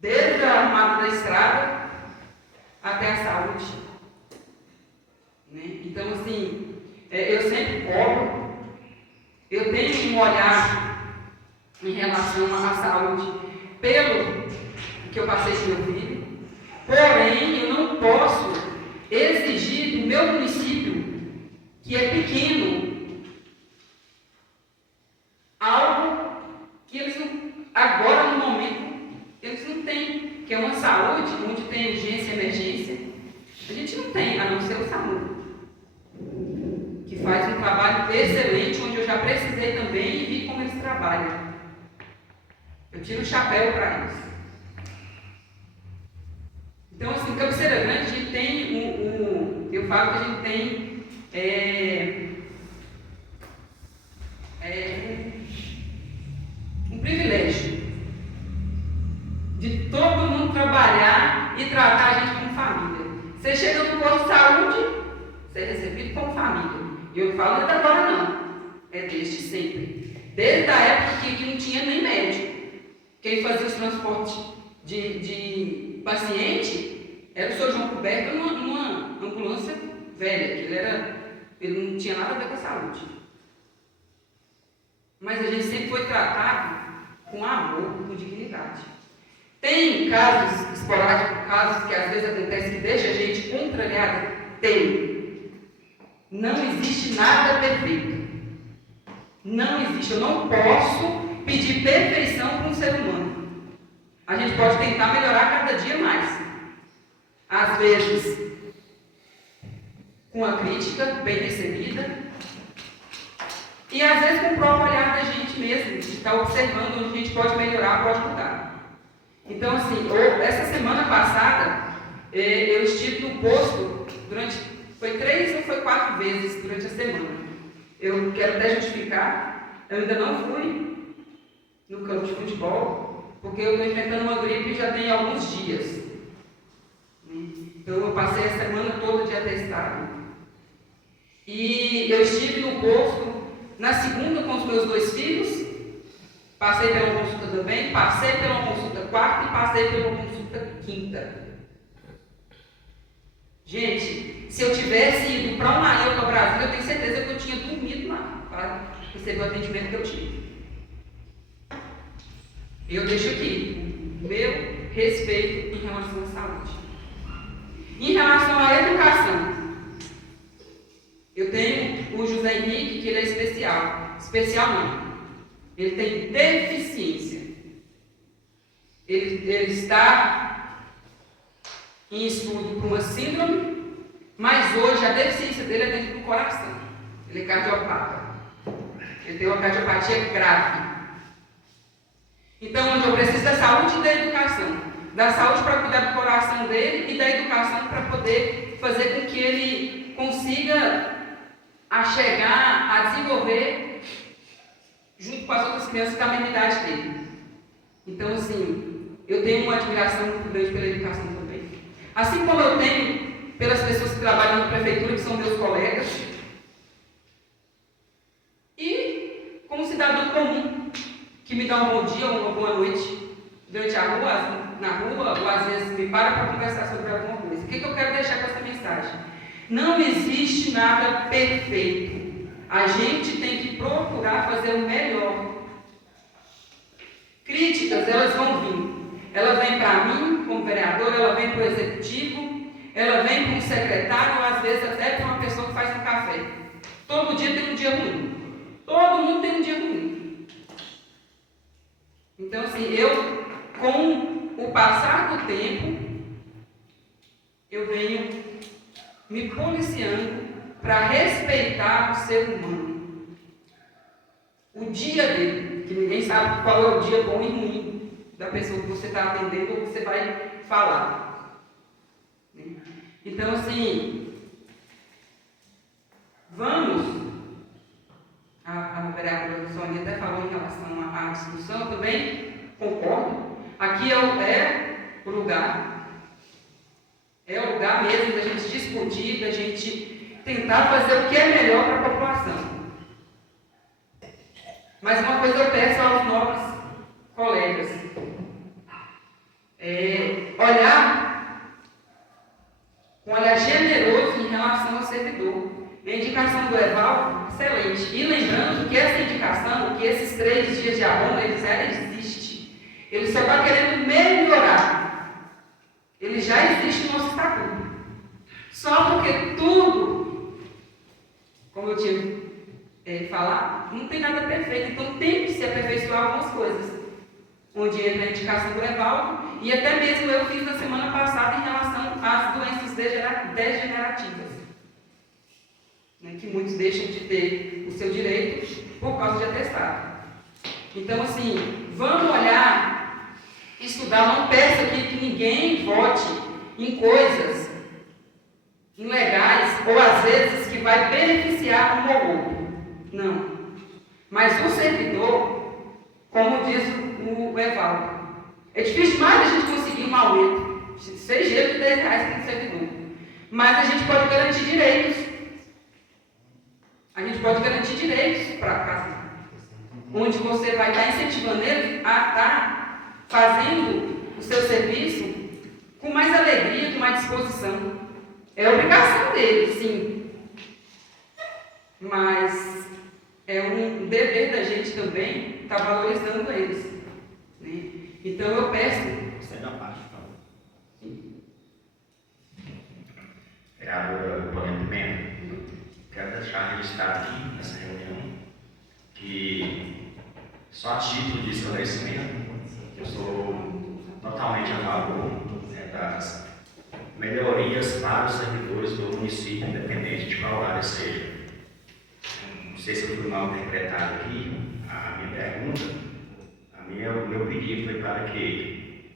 Desde a armada da estrada até a saúde. Né? Então, assim, eu sempre cobro, eu tenho um olhar em relação à saúde pelo que eu passei com meu filho, porém, eu não posso exigir do meu município, que é pequeno, algo que eles não, agora no momento, eles não têm, que é uma saúde onde tem urgência e emergência. A gente não tem, a não ser o SAMU, que faz um trabalho excelente, onde eu já precisei também e vi como eles trabalham. Eu tiro o chapéu para eles. Então, assim, Cabeceira Grande, a gente tem eu falo que a gente tem um privilégio de todo mundo trabalhar e tratar a gente como família. Você chega no posto de saúde, você é recebido como família. E eu falo não é da agora não, é desde sempre. Desde a época que não tinha nem médico. Quem fazia os transportes de paciente era o Sr. João Coberto numa ambulância velha, que ele não tinha nada a ver com a saúde. Mas a gente sempre foi tratado com amor, com dignidade. Tem casos esporádicos, casos que às vezes acontecem que deixa a gente contrariada? Tem. Não existe nada perfeito. Não existe. Eu não posso pedir perfeição para um ser humano. A gente pode tentar melhorar cada dia mais. Às vezes, com a crítica bem recebida, e às vezes com o próprio olhar da gente mesmo, de estar observando onde a gente pode melhorar, pode mudar. Então, assim, essa semana passada, eu estive no posto foi 3 ou foi 4 vezes durante a semana. Eu quero até justificar, eu ainda não fui no campo de futebol, porque eu estou enfrentando uma gripe já tem alguns dias. Então eu passei a semana toda de atestado. E eu estive no posto na segunda com os meus 2 filhos, passei pela consulta também, passei pela consulta quarta e passei pela consulta quinta. Gente, se eu tivesse ido para uma ilha para Brasília, eu tenho certeza que eu tinha dormido lá para receber o atendimento que eu tive. Eu deixo aqui o meu respeito em relação à saúde. Em relação à educação, eu tenho o José Henrique, que ele é especial. Especial não. Ele tem deficiência. Ele está em estudo por uma síndrome, mas hoje a deficiência dele é dentro do coração. Ele é cardiopata. Ele tem uma cardiopatia grave. Então, onde eu preciso da saúde e da educação. Da saúde para cuidar do coração dele e da educação para poder fazer com que ele consiga chegar a desenvolver junto com as outras crianças da mesma idade dele. Então, assim, eu tenho uma admiração muito grande pela educação também. Assim como eu tenho pelas pessoas que trabalham na prefeitura, que são meus colegas, e como cidadão comum, que me dá um bom dia ou uma boa noite durante a rua, na rua, ou às vezes me para conversar sobre alguma coisa. O que eu quero deixar com essa mensagem? Não existe nada perfeito. A gente tem que procurar fazer o melhor. Críticas, elas vão vir. Ela vem para mim, como vereador, ela vem para o executivo, ela vem para um secretário, ou às vezes até para uma pessoa que faz um café. Todo dia tem um dia ruim. Todo mundo tem um dia ruim. Então, assim, eu, com o passar do tempo, eu venho me policiando para respeitar o ser humano. O dia dele, que ninguém sabe qual é o dia bom e ruim da pessoa que você está atendendo ou que você vai falar. Então, assim, vamos, a vereadora Sônia até falou em relação à discussão, eu também concordo. Aqui é o lugar. É o lugar mesmo da gente discutir, da gente tentar fazer o que é melhor para a população. Mas uma coisa eu peço aos nobres colegas, olhar com um olhar generoso em relação ao servidor. A indicação do Evaldo, excelente. E lembrando que essa indicação, que esses 3 dias de abono, eles já existem. Ele só está querendo melhorar. Ele já existe no nosso estatuto. Só porque tudo, como eu tinha falado, não tem nada perfeito. Então tem que se aperfeiçoar algumas coisas. Onde entra a indicação do Evaldo, e até mesmo eu fiz na semana passada em relação às doenças degenerativas. Que muitos deixam de ter o seu direito por causa de atestado. Então, assim, vamos olhar, estudar. Não peço aqui que ninguém vote em coisas ilegais ou às vezes que vai beneficiar um ou outro. Não. Mas o servidor, como diz o Evaldo, é difícil mais a gente conseguir um aumento, seja de R$10 para o servidor. Mas a gente pode garantir direitos. A gente pode garantir direitos para casa, onde você vai estar incentivando eles a estar fazendo o seu serviço com mais alegria, com mais disposição. É obrigação deles, sim. Mas é um dever da gente também estar valorizando eles. Né? Então eu peço. Você da parte, por favor. Sim. Vereadora Polêmica Pimenta. Quero deixar registrado aqui nessa reunião que, só a título de esclarecimento, eu sou totalmente a favor das melhorias para os servidores do município, independente de qual área seja. Não sei se eu fui mal interpretado aqui, a minha pergunta, o meu pedido foi para que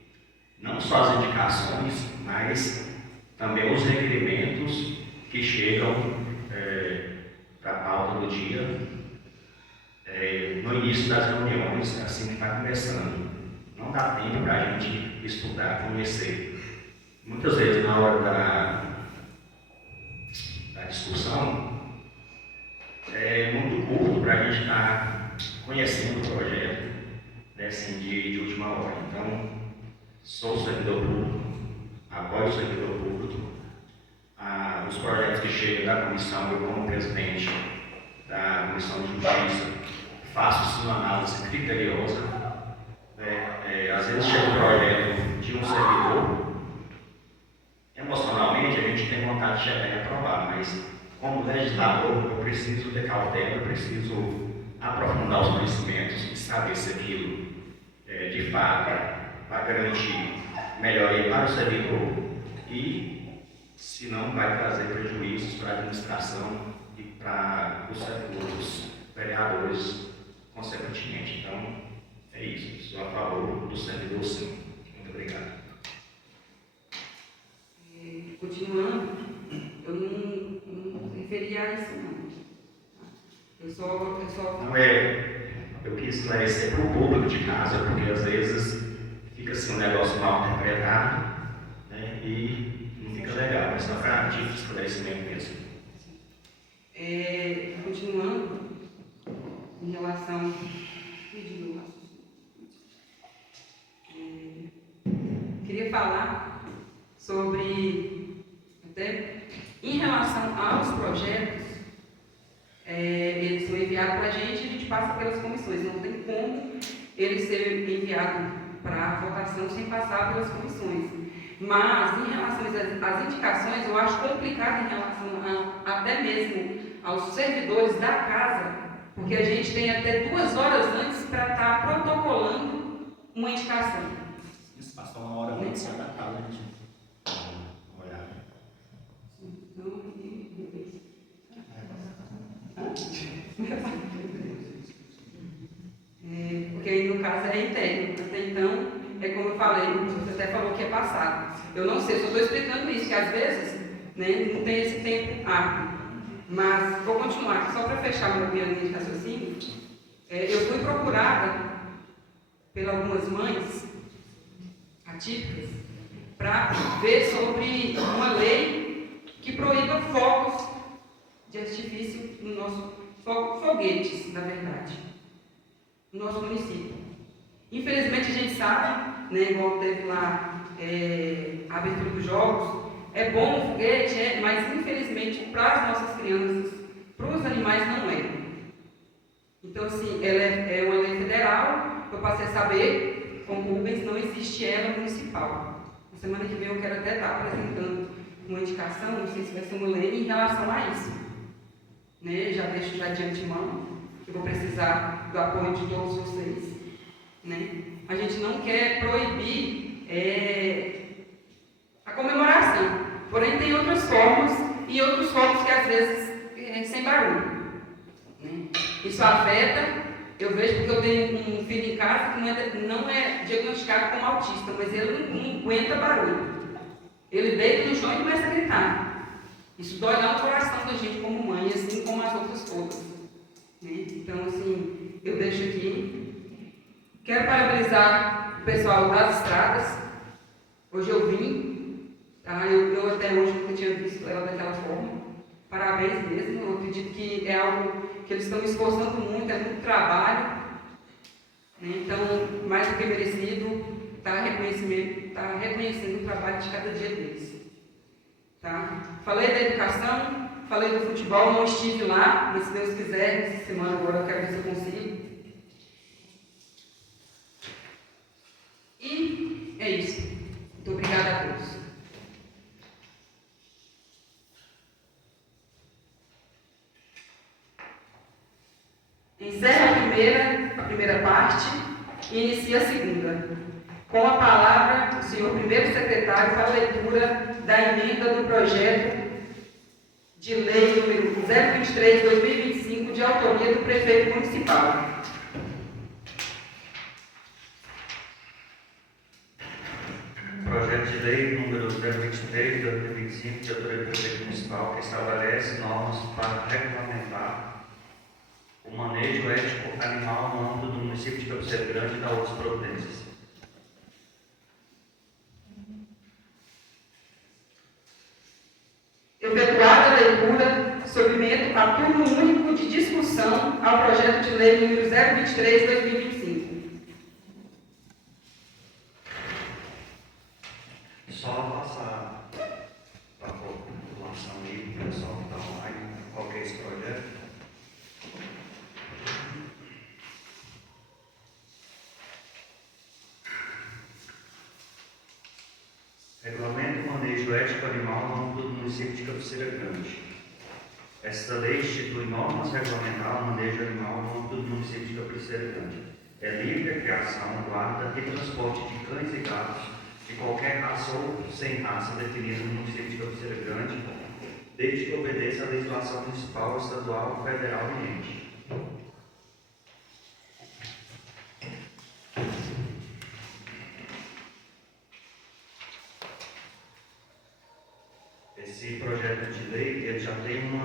não só as indicações, mas também os requerimentos que chegam para a pauta do dia, no início das reuniões, assim que está começando. Não dá tempo para a gente estudar, conhecer. Muitas vezes, na hora da discussão, é muito curto para a gente estar conhecendo o projeto, né, assim, de última hora. Então, sou servidor público, apoio o servidor público. Os projetos que chegam da comissão, eu como presidente da Comissão de Justiça, faço uma análise criteriosa. Às vezes chega um projeto de um servidor, emocionalmente a gente tem vontade de chegar e aprovar, mas como legislador eu preciso ter cautela, eu preciso aprofundar os conhecimentos e saber se aquilo de fato vai garantir melhoria para o servidor e se não vai trazer prejuízos para a administração e para os vereadores consequentemente. Então, é isso. Sou a favor do servidor, sim. Muito obrigado. Continuando, eu não referi a isso, não. Eu só... Não eu quis esclarecer para o público de casa, porque às vezes fica assim um negócio mal interpretado, né, e legal, mas só para de esclarecimento mesmo. Continuando, em relação. Queria falar sobre, até em relação aos projetos, eles são enviados para a gente passa pelas comissões. Não tem como ele ser enviado para votação sem passar pelas comissões. Mas, em relação às indicações, eu acho complicado em relação até mesmo aos servidores da casa, porque a gente tem até 2 horas antes para estar protocolando uma indicação. Isso passa 1 hora antes da casa, gente. Olhar. Porque aí no caso é interno. Até então, é como eu falei, você até falou que é passado. Eu não sei, eu só estou explicando isso, que às vezes, né, não tem esse tempo hábil. Mas vou continuar aqui, só para fechar minha linha de raciocínio. Eu fui procurada por algumas mães atípicas para ver sobre uma lei que proíba fogos de artifício no nosso foguetes, na verdade, no nosso município. Infelizmente a gente sabe, né, igual teve lá a abertura dos jogos, é bom o foguete, mas infelizmente para as nossas crianças, para os animais não é. Então assim, ela é uma lei federal, eu passei a saber, com o Rubens não existe ela municipal. Na semana que vem eu quero até estar apresentando uma indicação, não sei se vai ser uma lei em relação a isso. Né? Já deixo já de antemão, que eu vou precisar do apoio de todos vocês. Né? A gente não quer proibir a comemoração, porém tem outras formas e outros focos que às vezes sem barulho. Né? Isso afeta, eu vejo porque eu tenho um filho em casa que não é diagnosticado como autista, mas ele não aguenta barulho. Ele deita no chão e começa a gritar. Isso dói lá no coração da gente como mãe, assim como as outras todas. Né? Então, assim, eu deixo aqui. Quero parabenizar o pessoal das estradas. Hoje eu vim, tá? Eu até hoje nunca tinha visto ela daquela forma. Parabéns mesmo, eu acredito que é algo que eles estão esforçando muito, é muito trabalho. Né? Então, mais do que merecido, está reconhecendo o trabalho de cada dia deles. Tá? Falei da educação, falei do futebol, não estive lá, mas se Deus quiser, essa semana agora eu quero ver se eu consigo. E é isso. Muito obrigada a todos. Encerra a primeira parte e inicia a segunda. Com a palavra, o senhor primeiro secretário para a leitura da emenda do projeto de lei número 023/2025, de autoria do prefeito municipal. Projeto de lei número 023/2025, de autoria do prefeito municipal, que estabelece normas para regulamentar o manejo ético animal no âmbito do município de Cabeceira Grande e da outras providências. Efetuada a leitura, submeto a turno único de discussão ao projeto de lei número 023/2025. Só passar para a população aí, o pessoal que está online, qual que é esse projeto? Regulamento o manejo ético animal no âmbito do município de Cabeceira Grande. Esta lei institui normas regulamentar o manejo animal no âmbito do município de Cabeceira Grande. É livre a criação, guarda e transporte de cães e gatos de qualquer raça ou sem raça definida no município de Cabeceira Grande, desde que obedeça à legislação municipal, estadual, federal e vigente. Esse projeto de lei ele já tem um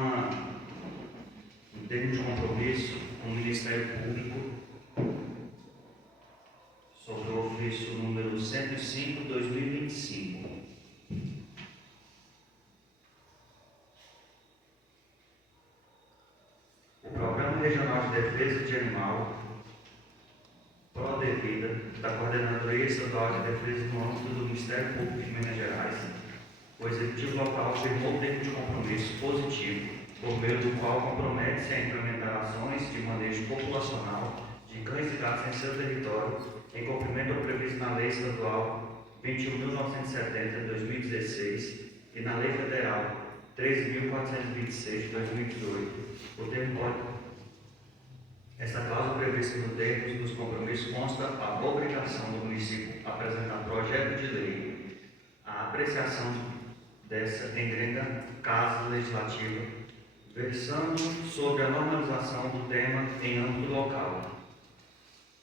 termo de compromisso com o Ministério Público sobre o ofício número 105/2025. Defesa de Animal, Prodevida, da Coordenadoria Estadual de Defesa do âmbito do Ministério Público de Minas Gerais, o Executivo Local firmou o termo de compromisso positivo, por meio do qual compromete-se a implementar ações de manejo populacional de cães e gatos em seu território, em cumprimento ao previsto na Lei Estadual 21.970 de 2016 e na Lei Federal 13.426 de 2018. O termo pode Esta cláusula prevista no termo dos compromissos consta a obrigação do município apresentar projeto de lei, a apreciação dessa emenda casa legislativa, versando sobre a normalização do tema em âmbito local.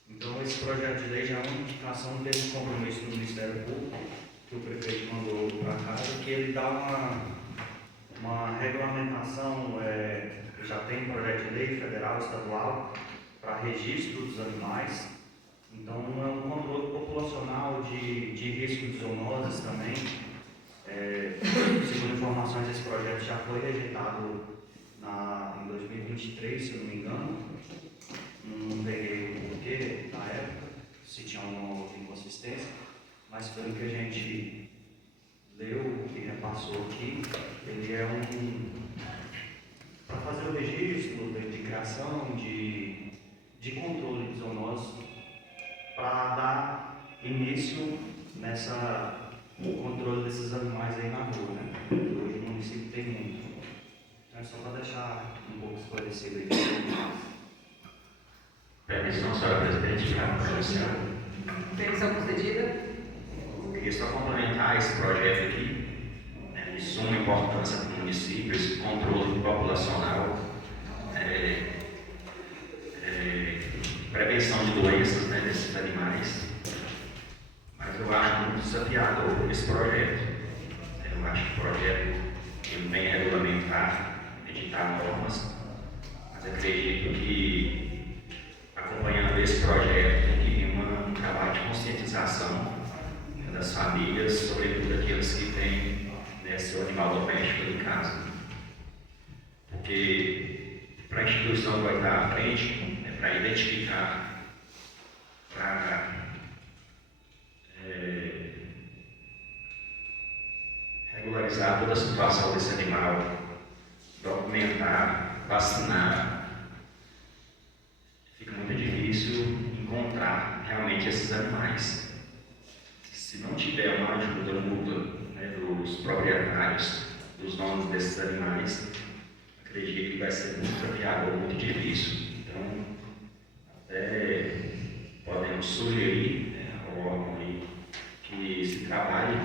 Então, esse projeto de lei já é uma indicação do termo de compromisso do Ministério Público, que o prefeito mandou para casa, que ele dá uma regulamentação, já tem projeto de lei federal, estadual, para registro dos animais. Então, é um controle populacional de risco de zoonoses também. Segundo informações, esse projeto já foi rejeitado em 2023, se eu não me engano. Não peguei o porquê na época, se tinha alguma outra inconsistência, mas pelo que a gente leu e repassou aqui, ele é para fazer o registro de criação, de controle de zoonoses, para dar início no controle desses animais aí na rua, né? Hoje o município tem muito. Então é só para deixar um pouco esclarecido aí. Permissão, senhora presidente, Permissão concedida. Eu queria só complementar esse projeto aqui, de suma importância para o município, esse controle populacional, prevenção de doenças, né, desses animais. Mas eu acho muito desafiador esse projeto. Eu acho que o projeto ele vem regulamentar, editar normas, mas acredito que, acompanhando esse projeto, tem que vir um trabalho de conscientização das famílias, sobretudo aqueles que têm, né, seu animal doméstico em casa. Porque para a instituição que vai estar à frente, para identificar, para regularizar toda a situação desse animal, documentar, vacinar, fica muito difícil encontrar realmente esses animais. Se não tiver uma ajuda mútua, né, dos proprietários, dos donos desses animais, acredito que vai ser muito desafiador, muito difícil. Então, até podemos sugerir, né, ao órgão aí, que se trabalhe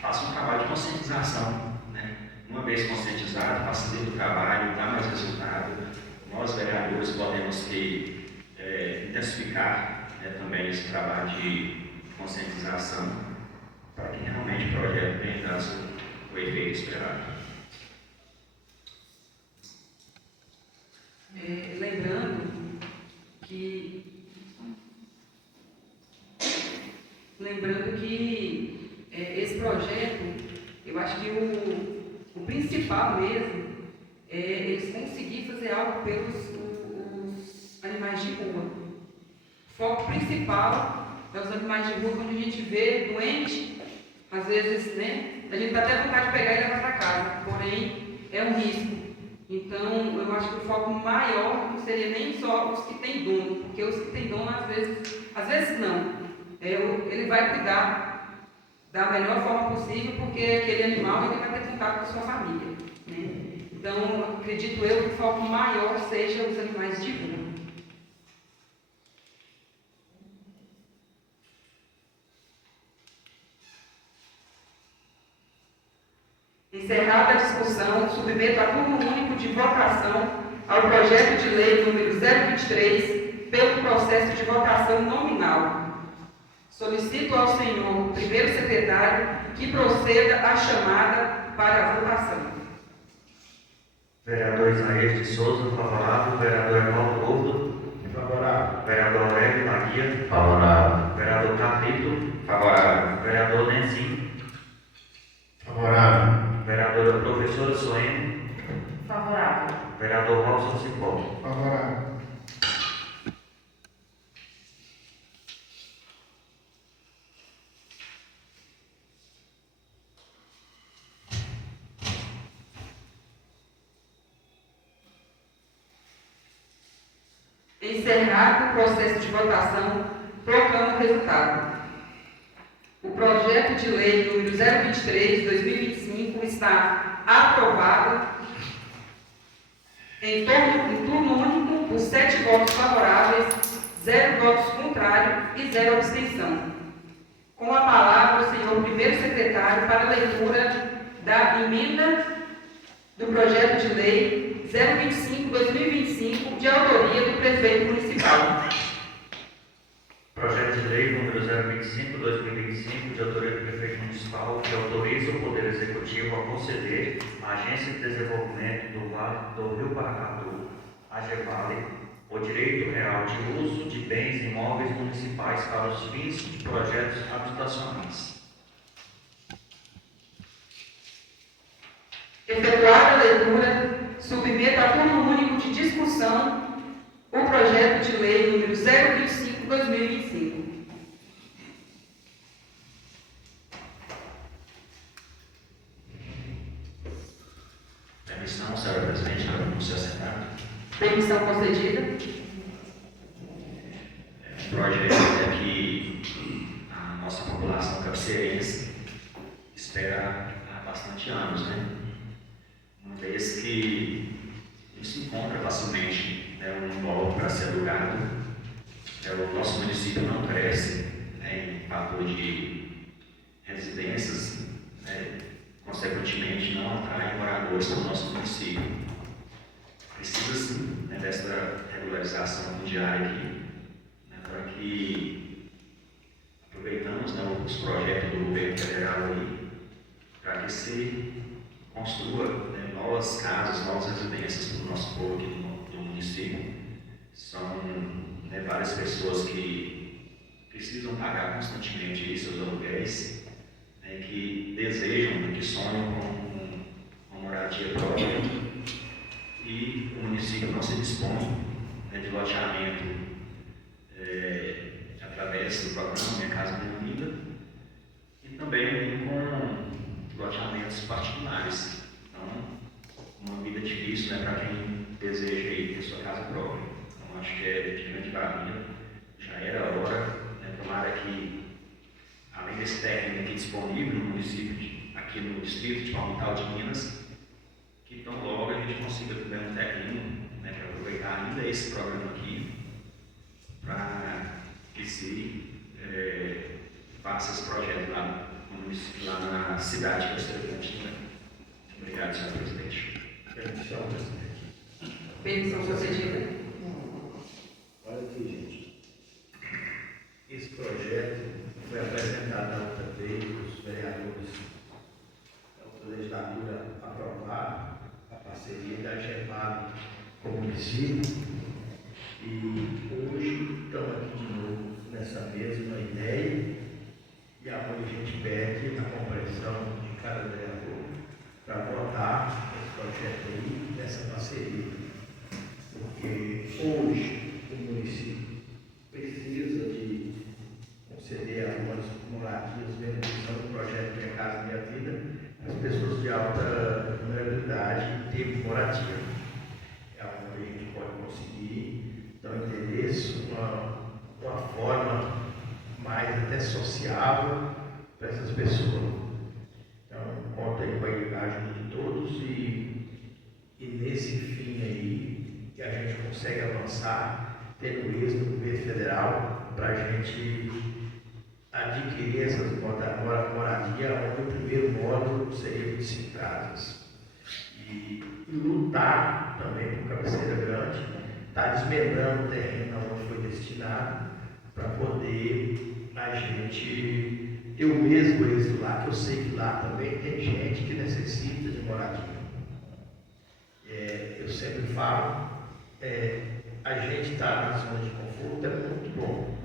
faça um trabalho de conscientização, né? Uma vez conscientizado, facilita o trabalho, dá mais resultado. Nós, vereadores, podemos intensificar, né, também esse trabalho de conscientização para que realmente o projeto tenha dado o efeito esperado. Lembrando que esse projeto, eu acho que o principal mesmo é eles conseguirem fazer algo pelos os animais de rua. O foco principal é os animais de rua, quando a gente vê doente, às vezes, né, a gente dá até vontade de pegar e levar para casa, porém é um risco. Então, eu acho que o foco maior não seria nem só os que têm dono, porque os que têm dono, às vezes não. Ele vai cuidar da melhor forma possível, porque aquele animal ele vai ter contato com a sua família, né? Então, acredito eu que o foco maior seja os animais de rua. Encerrada a discussão, submeto a turno único de votação ao projeto de lei número 023 pelo processo de votação nominal. Solicito ao senhor primeiro secretário que proceda a chamada para a votação. Vereador Isaías de Souza, favorável. Vereador Evaldo Lobo, Favorável. vereador Aurélio Maria, Favorável. vereador Capito, Favorável. vereador Nenzinho, Favorável. vereadora professora Soene, Favorável. vereador Robson Encerrado o processo de votação, proclamo o resultado. O projeto de lei número 023/2025 está aprovado em turno único por 7 votos favoráveis, 0 votos contrários e 0 abstenção. Com a palavra, o senhor primeiro secretário para a leitura da emenda do projeto de lei 025/2025, de autoria do prefeito municipal. Projeto de lei número 025/2025, de autoria do prefeito municipal, que autoriza o Poder Executivo a conceder à Agência de Desenvolvimento do Vale do Rio Paracatu, AGEVALE, o direito real de uso de bens imóveis municipais para os fins de projetos habitacionais. Efetuada a leitura, submeto a turno único de discussão o projeto de lei número 025/2025. Permissão, senhora presidente, para não ser assentado. Permissão concedida. O projeto é que a nossa população cabeceirense espera há bastante anos, né? Uma vez que não se encontra facilmente, né, um imóvel para ser alugado, o nosso município não cresce, né, em fator de residências, né, consequentemente não atrai moradores para o nosso município. Precisa sim, né, dessa regularização fundiária aqui, né, para que aproveitamos, né, os projetos do governo federal aí, para que se construa, né, novas casas, novas residências para o nosso povo aqui do município. São, né, várias pessoas que precisam pagar constantemente aí seus aluguéis, né, que desejam, que sonham com uma moradia própria, e o município não se dispõe, né, de loteamento através do programa Minha Casa Minha Vida, e também com loteamentos particulares. Então, uma vida difícil, né, para quem deseja aí ter sua casa própria. Então, acho que é de grande valia, já era hora, né, tomara que, além desse técnico aqui disponível no município, aqui no distrito de Palmital de Minas, que tão logo a gente consiga ter um técnico, né, para aproveitar ainda esse programa aqui, para que se faça esse projeto lá no município, lá na cidade que eu estou representando. Obrigado, senhor presidente. Permissão, presidente. Permissão concedida. Olha aqui, gente. Esse projeto foi apresentado na outra vez os vereadores da outra legislatura aprovaram a parceria da AGEVALE com o município, e hoje estamos aqui de novo nessa mesma ideia, e aonde a gente pede a compreensão de cada vereador para votar esse projeto aí, nessa parceria. Porque hoje o município precisa de conceder algumas moradias, beneficiando do projeto Minha Casa Minha Vida, às pessoas de alta vulnerabilidade ter moradia. É onde a gente pode conseguir, então, entender isso uma forma mais até sociável para essas pessoas. Então, conta aí com a ajuda de todos, e nesse fim aí que a gente consegue avançar, tendo êxito do governo federal, para a gente adquirir essas moradias, onde o primeiro módulo seria de 5 casas. E lutar também por Cabeceira Grande, está desmembrando o terreno onde foi destinado, para poder a gente ter o mesmo êxito lá, que eu sei que lá também tem gente que necessita de moradia. Eu sempre falo, a gente está na zona de conforto, é muito bom,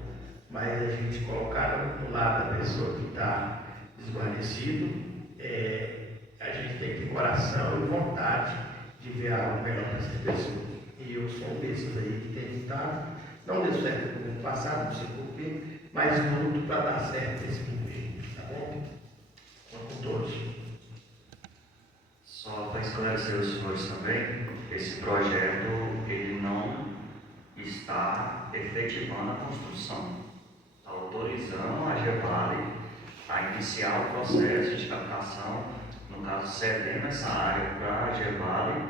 mas a gente colocar no lado da pessoa que está desguarnecido, a gente tem que ter coração e vontade de ver algo melhor para essa pessoa. E eu sou um desses aí que tem lutado, não deu certo no passado, não sei porquê, mas luto para dar certo nesse governo, tá bom? Conto com todos. Só para esclarecer os senhores também, esse projeto ele não está efetivando a construção, autorizando a GEVALE a iniciar o processo de captação, no caso, cedendo essa área para a GEVALE,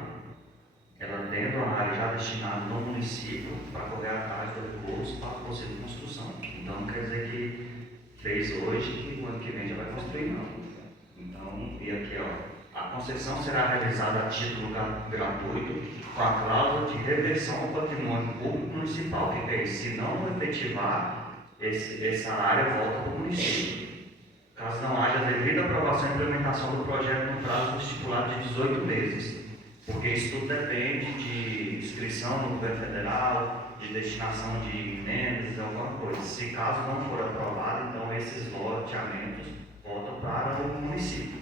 ela tendo a área já destinada no município para correr atrás do recurso para a possível construção. Então, não quer dizer que fez hoje que o ano que vem já vai construir, não. Então, e aqui, ó, a concessão será realizada a título gratuito com a cláusula de reversão ao patrimônio público municipal, que é isso, se não efetivar, essa área volta para o município. Caso não haja devida aprovação e implementação do projeto no prazo estipulado de 18 meses, porque isso tudo depende de inscrição no governo federal, de destinação de emendas, alguma coisa. Se caso não for aprovado, então esses loteamentos voltam para o município.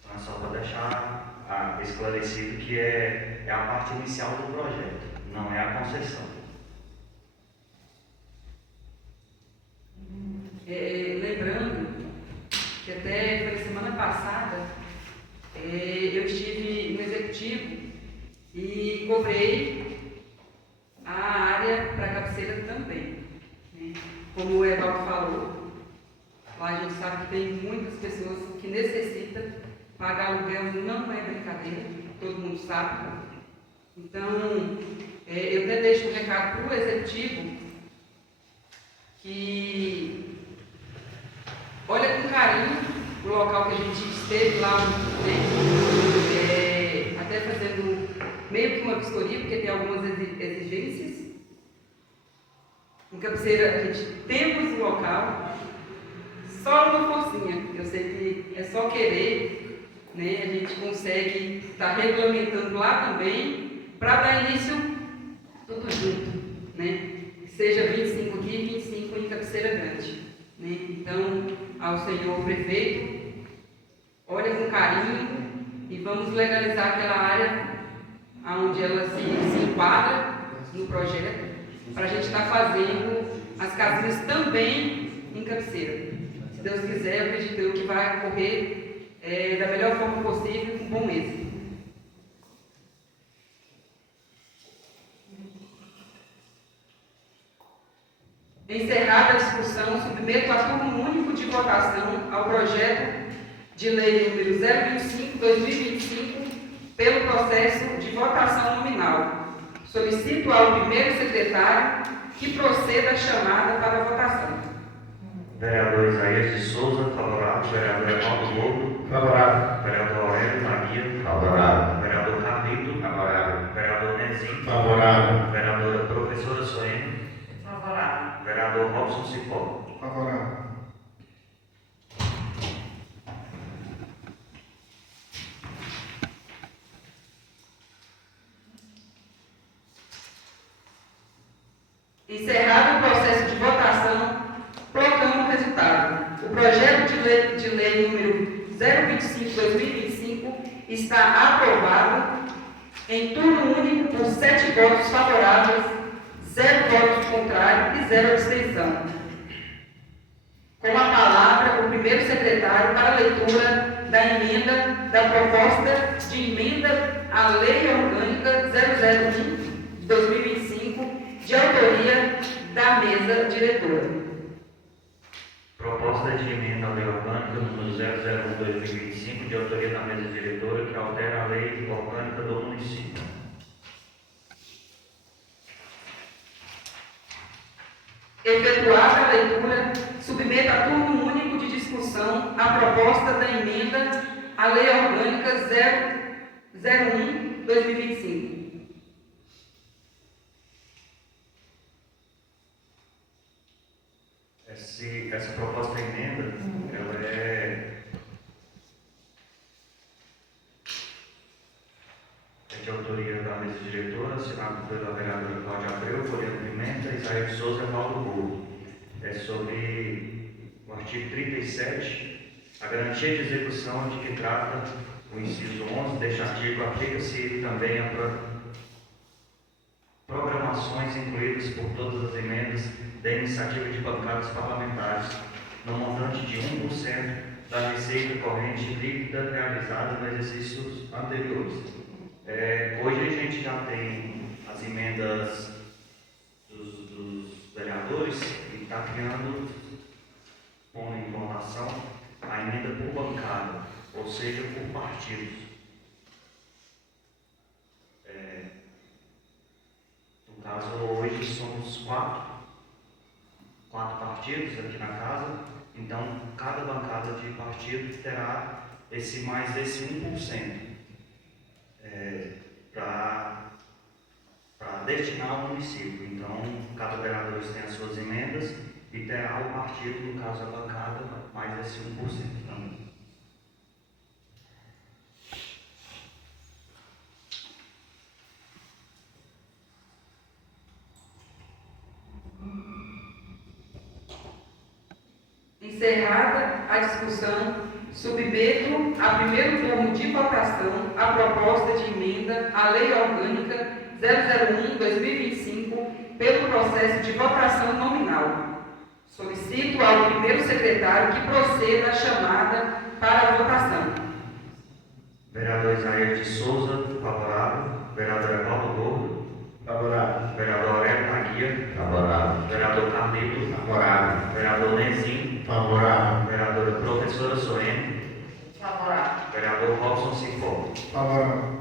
Então é só para deixar esclarecido que é a parte inicial do projeto, não é a concessão. Lembrando que até foi semana passada, eu estive no executivo e cobrei a área para a cabeceira também, né? Como o Evaldo falou, lá a gente sabe que tem muitas pessoas que necessitam pagar aluguel, não é brincadeira, todo mundo sabe. Então, eu até deixo um recado para o executivo que olha com carinho o local que a gente esteve lá há muito tempo, até fazendo meio que uma vistoria, porque tem algumas exigências. Em Cabeceira, a gente temos o local, só uma forcinha, eu sei que é só querer, né? A gente consegue estar regulamentando lá também, para dar início tudo junto, né? Seja 25 aqui e 25 em Cabeceira Grande, né? Então, ao senhor prefeito, olha com carinho e vamos legalizar aquela área onde ela se enquadra no projeto, para a gente estar fazendo as casinhas também em Cabeceira. Se Deus quiser, eu acredito que vai ocorrer da melhor forma possível, com bom êxito. Encerrada a discussão, submeto a turno único de votação ao projeto de lei número 025/2025 pelo processo de votação nominal. Solicito ao primeiro secretário que proceda a chamada para a votação. Vereador Isaías de Souza, favorável. Vereador Evaldo Lobo, Favorável. vereador Aurélio Maria, Favorável. vereador Carlito, Favorável. vereador Nezinho, Favorável. vereadora professora Soene, Favorável. vereador Robson Cipó. Favorável. Encerrado o processo de votação, proclamo o resultado. O projeto de lei número 025/2025 está aprovado em turno único por 7 votos favoráveis, 0 votos contrários e 0 abstenção. Com a palavra, o primeiro secretário para a leitura da emenda, da proposta de emenda à Lei Orgânica 001 de 2025, de autoria da mesa diretora. Proposta de emenda à Lei Orgânica número 001/2025, de autoria da mesa diretora, que altera a Lei Orgânica do município. Efetuada a leitura, submeto a turno único de discussão a proposta da emenda à Lei Orgânica 001/2025. Essa proposta de emenda, ela é de autoria da mesa diretora, assinada pela vereadora Cláudia Abreu, Poliana Pimenta, Isaías de Souza e Evaldo Lobo. É sobre o artigo 37, a garantia de execução de que trata o inciso 11 deste artigo aplica-se também a programações incluídas por todas as emendas da iniciativa de bancadas parlamentares, no montante de 1% da receita corrente líquida realizada nos exercícios anteriores. Hoje a gente já tem as emendas dos desafiando, pondo em votação, a emenda por bancada, ou seja, por partidos. No caso, hoje somos quatro partidos aqui na casa, então cada bancada de partido terá mais esse 1% para destinar ao município. Então, cada vereador tem as suas emendas e terá o partido, no caso a bancada, mais esse 1% também. Encerrada a discussão, submeto a primeiro turno de votação a proposta de emenda à Lei Orgânica 001/2025 pelo processo de votação nominal. Solicito ao primeiro secretário que proceda a chamada para a votação. Vereador Isaías de Souza, favorável. Vereador Evaldo Gordo, Favorável. vereador Aurélio Maguia, Favorável. vereador Carlito, Favorável. vereador Nenzinho, Favorável. vereadora professora Soene, Favorável. vereador Robson Cipó. Favorável.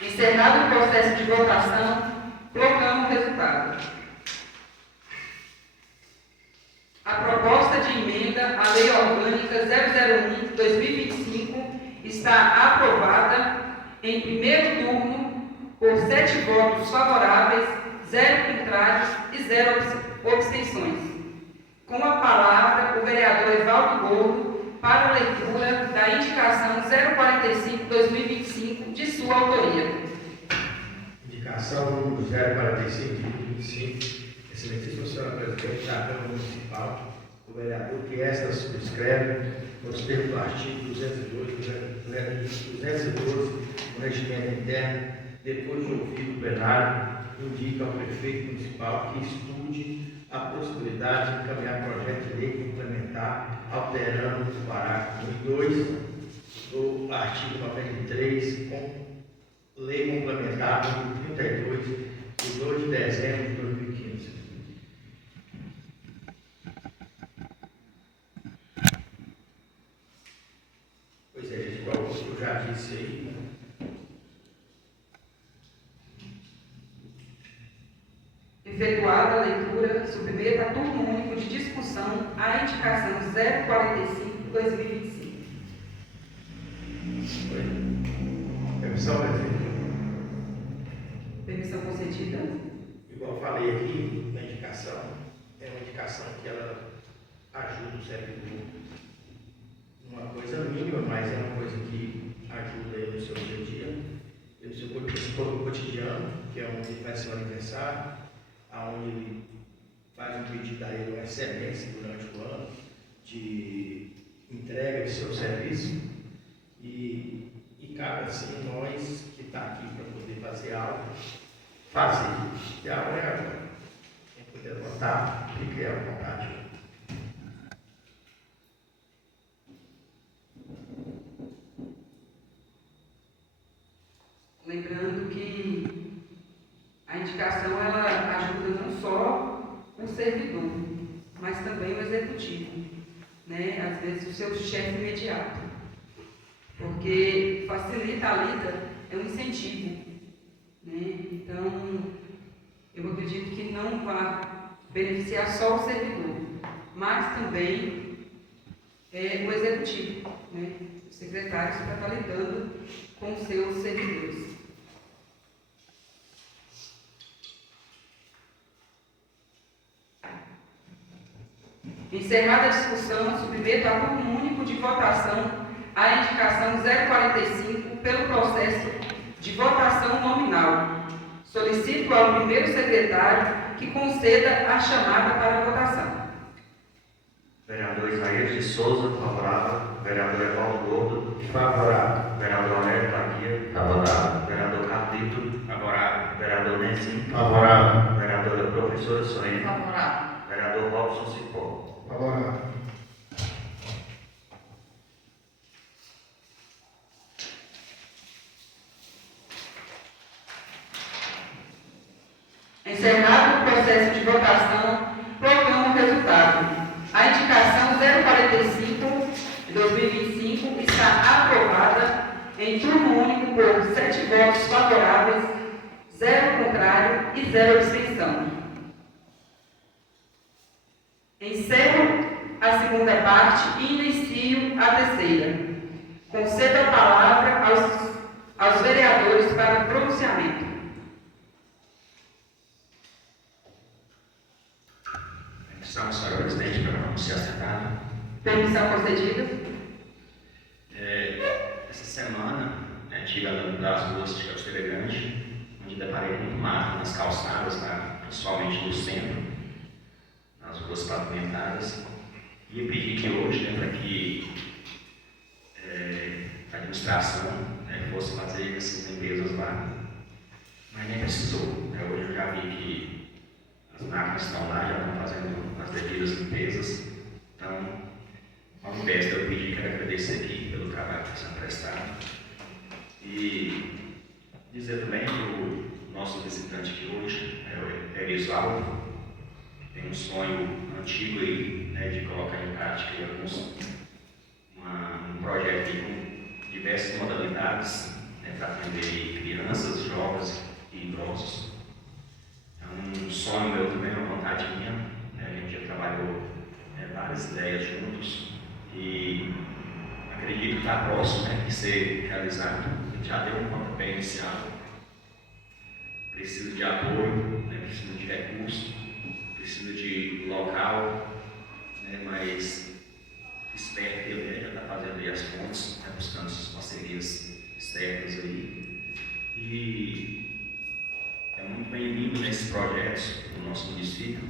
Encerrado o processo de votação, proclamo o resultado. A proposta de emenda à Lei Orgânica 001/2025 está aprovada em primeiro turno por 7 votos favoráveis, 0 contrários e 0 abstenções. Com a palavra, o vereador Evaldo Gordo para a leitura da indicação 045/2025 de sua autoria. Indicação número 045/2025. Excelentíssima senhora presidente da Câmara Municipal, o vereador que esta subscreve nos termos do artigo 212 do regimento interno, depois de ouvido o plenário, indica ao prefeito municipal que estude a possibilidade de encaminhar projeto de lei complementar, alterando o parágrafo 2 do artigo 93, com lei complementar número 32, de 2 de dezembro de 2015. Pois é, gente, igual eu já disse aí, Efetuada a leitura, submeta a turno único de discussão a indicação 045/2025. permissão, presidente. Permissão concedida. Igual eu falei aqui, na indicação, é uma indicação que ela ajuda o servidor numa coisa mínima, mas é uma coisa que ajuda ele no seu dia a dia, no seu cotidiano, que é onde ele faz seu aniversário, aonde ele faz um pedido a ele, uma excelência durante o ano de entrega de seu serviço e cabe assim nós que está aqui para poder fazer algo, fazer. E a hora é agora. Quem puder votar, fique à vontade. Lembrando que a indicação ela ajuda não só o servidor, mas também o executivo, né? Às vezes o seu chefe imediato, porque facilita a lida, é um incentivo, né? Então, eu acredito que não vai beneficiar só o servidor, mas também o executivo, né? Os secretários para estar lidando com os seus servidores. Encerrada a discussão, submeto a turno único de votação a indicação 045 pelo processo de votação nominal. Solicito ao primeiro secretário que conceda a chamada para a votação. Vereador Isaías de Souza, favorável. Vereador Evaldo Gordo, Favorável. vereador Aurélio Maguia, Favorável. vereador Carlito, Favorável. vereador Nenzinho, Favorável. vereadora professora Soene, Favorável. vereador Vereador Robson Cipó. Favorável. Encerrado o processo de votação, proclamo o resultado. A indicação 045 de 2025 está aprovada em turno único por 7 votos favoráveis, 0 contrário e 0 abstenção. Encerro a segunda parte e inicio a terceira. Concedo a palavra aos vereadores para o pronunciamento. Permissão, senhora presidente, para pronunciar sentado. Permissão concedida. Essa semana, tive andando pelas ruas de Cachoeira Grande, onde deparei muito mato nas calçadas, principalmente no centro, nas ruas pavimentadas, e eu pedi que hoje, para que a administração fosse fazer essas limpezas lá, mas nem precisou. Hoje eu já vi que as máquinas estão lá, já estão fazendo as devidas limpezas, então, ao invés de eu pedir, quero agradecer aqui pelo trabalho que está sendo prestado e dizer também que o nosso visitante aqui hoje é o Erisvaldo, tem um sonho antigo aí, de colocar em prática um projeto com diversas modalidades para atender crianças, jovens e idosos. É um sonho meu também, uma vontade minha. A gente já trabalhou várias ideias juntos e acredito que está próximo de ser realizado. A gente já deu um pontapé inicial. Precisa de apoio, precisa de recurso, precisa de local, mas espero que ele já está fazendo aí as pontes, buscando as parcerias externas aí. E é muito bem-vindo nesses projetos do nosso município.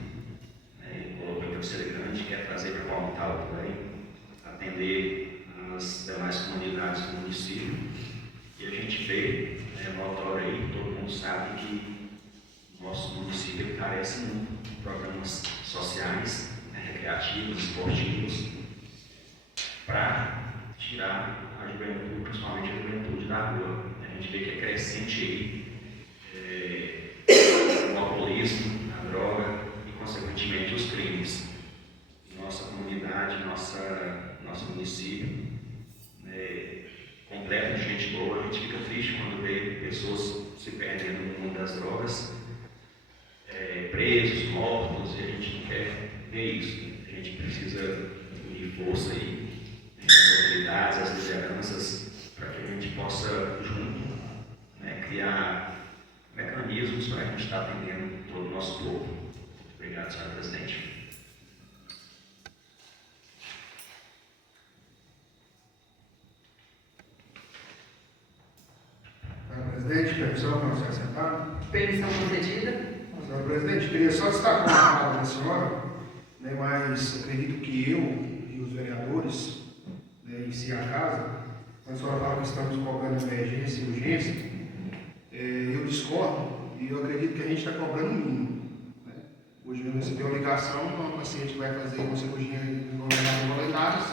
Colocou em Cachoeira Grande, quer trazer para Palmital também, atender as demais comunidades do município. E a gente vê, notório aí, todo mundo sabe que o nosso município carece muito de programas sociais, recreativos, esportivos, para tirar a juventude, principalmente a juventude da rua. A gente vê que é crescente aí o alcoolismo, a droga e, consequentemente, os crimes. Nossa comunidade, nosso município, completo de gente boa. A gente fica triste quando vê pessoas se perdendo no mundo das drogas, presos, mortos, e a gente não quer ver isso. A gente precisa unir força aí, as autoridades, as lideranças, para que a gente possa, junto, criar mecanismos para a gente estar atendendo todo o nosso povo. Obrigado, senhora presidente. Senhora presidente, permissão para você assentar? Permissão concedida. Senhora presidente, queria só destacar uma fala da senhora, mas acredito que eu e os vereadores, em si a casa, quando a senhora fala que estamos cobrando emergência e urgência, eu discordo e eu acredito que a gente está cobrando o mínimo. Hoje eu recebi uma ligação, uma paciente que vai fazer uma cirurgia em voluntários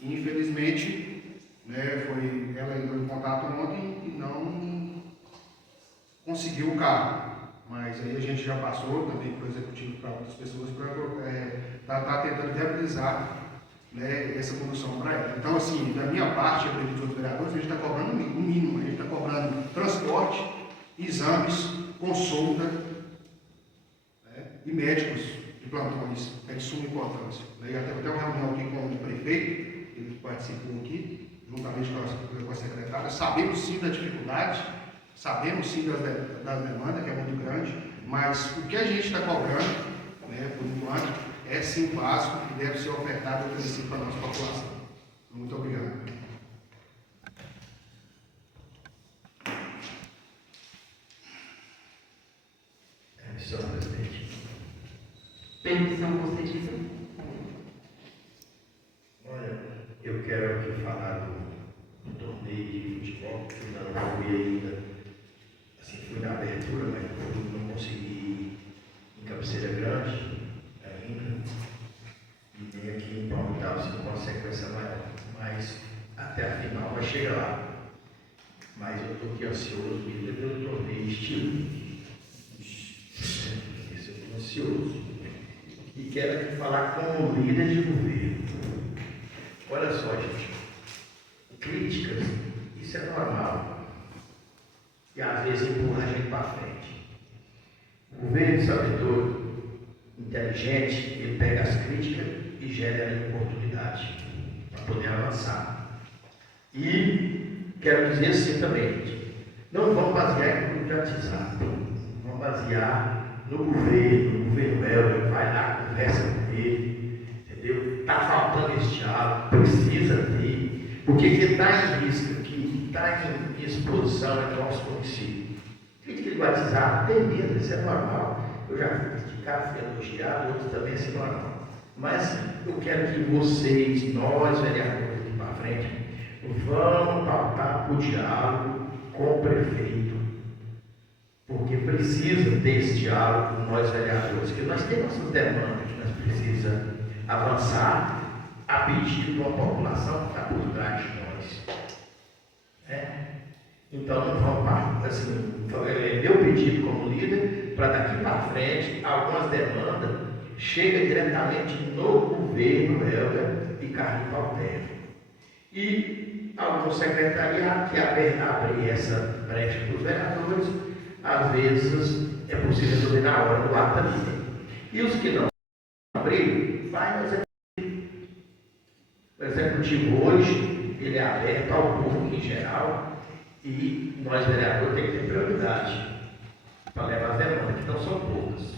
e infelizmente ela entrou em contato ontem e não conseguiu o carro. Mas aí a gente já passou também para o executivo para outras pessoas para estar tentando viabilizar essa condução para ela. Então, assim, da minha parte, eu acredito dos vereadores, a gente está cobrando o mínimo, a gente está cobrando transporte, exames, consulta e médicos de plantões, é de suma importância. E até uma reunião aqui com o prefeito, ele participou aqui, juntamente com a secretária, sabemos sim da dificuldade, sabemos sim das demandas, que é muito grande, mas o que a gente está cobrando, por enquanto, é sim básico e deve ser ofertado para a nossa população. Muito obrigado. Senhor presidente. Permissão concedida. Olha, eu quero aqui falar do torneio de futebol, que eu não fui ainda. Assim, fui na abertura, mas não consegui ir em Cabeceira Grande ainda. chega lá. Mas eu estou aqui ansioso, líder, eu tornei estilo. Isso eu estou ansioso. E quero aqui falar com o líder de governo. Olha só, gente. Críticas, isso é normal. E às vezes empurra a gente para frente. O governo sabedor, inteligente, ele pega as críticas e gera ali oportunidade para poder avançar. E quero dizer assim também, gente, não vamos basear em grupo de WhatsApp, vamos basear no governo Helder, vai lá, conversa com ele, entendeu? Está faltando esse diálogo, precisa ter, porque quem está em risco aqui, está em exposição é o nosso município. Crítica de WhatsApp tem medo, isso é normal. Eu já fui criticado, fui elogiado, outros também, isso é normal. Mas eu quero que vocês, nós, vereadores aqui para frente, vamos pautar o diálogo com o prefeito, porque precisa desse diálogo com nós, vereadores, que nós temos nossas demandas que nós precisamos avançar a pedido de uma população que está por trás de nós. Então, não vamos, assim, meu pedido como líder, para daqui para frente, algumas demandas chegam diretamente no governo Helder e Carlinhos Valtério. E algum secretariado que abrir essa brecha para os vereadores, às vezes é possível resolver na hora do ato ali. E os que não abrir, vai no executivo. O executivo hoje, ele é aberto ao público em geral, e nós, vereadores, temos que ter prioridade para levar as demandas, que não são poucas.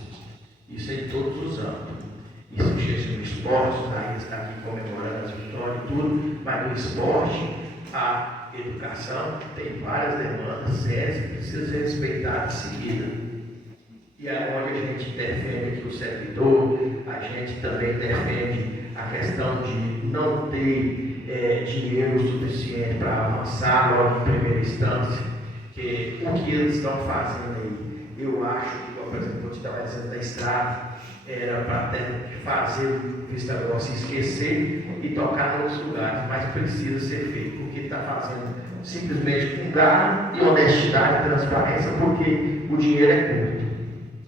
Isso é em todos os âmbitos. Isso chega no esporte, aí está aqui comemorando as vitórias e tudo, mas no esporte, a educação tem várias demandas sérias que precisam ser respeitadas em seguida. E é onde a gente defende aqui o servidor, a gente também defende a questão de não ter dinheiro suficiente para avançar logo em primeira instância, que o que eles estão fazendo aí, eu acho que, por exemplo, vou te dar um exemplo da estrada, era para fazer Vista Grossa e esquecer e tocar em outros lugares, mas precisa ser feito, porque está fazendo simplesmente com garra e honestidade e transparência, porque o dinheiro é curto.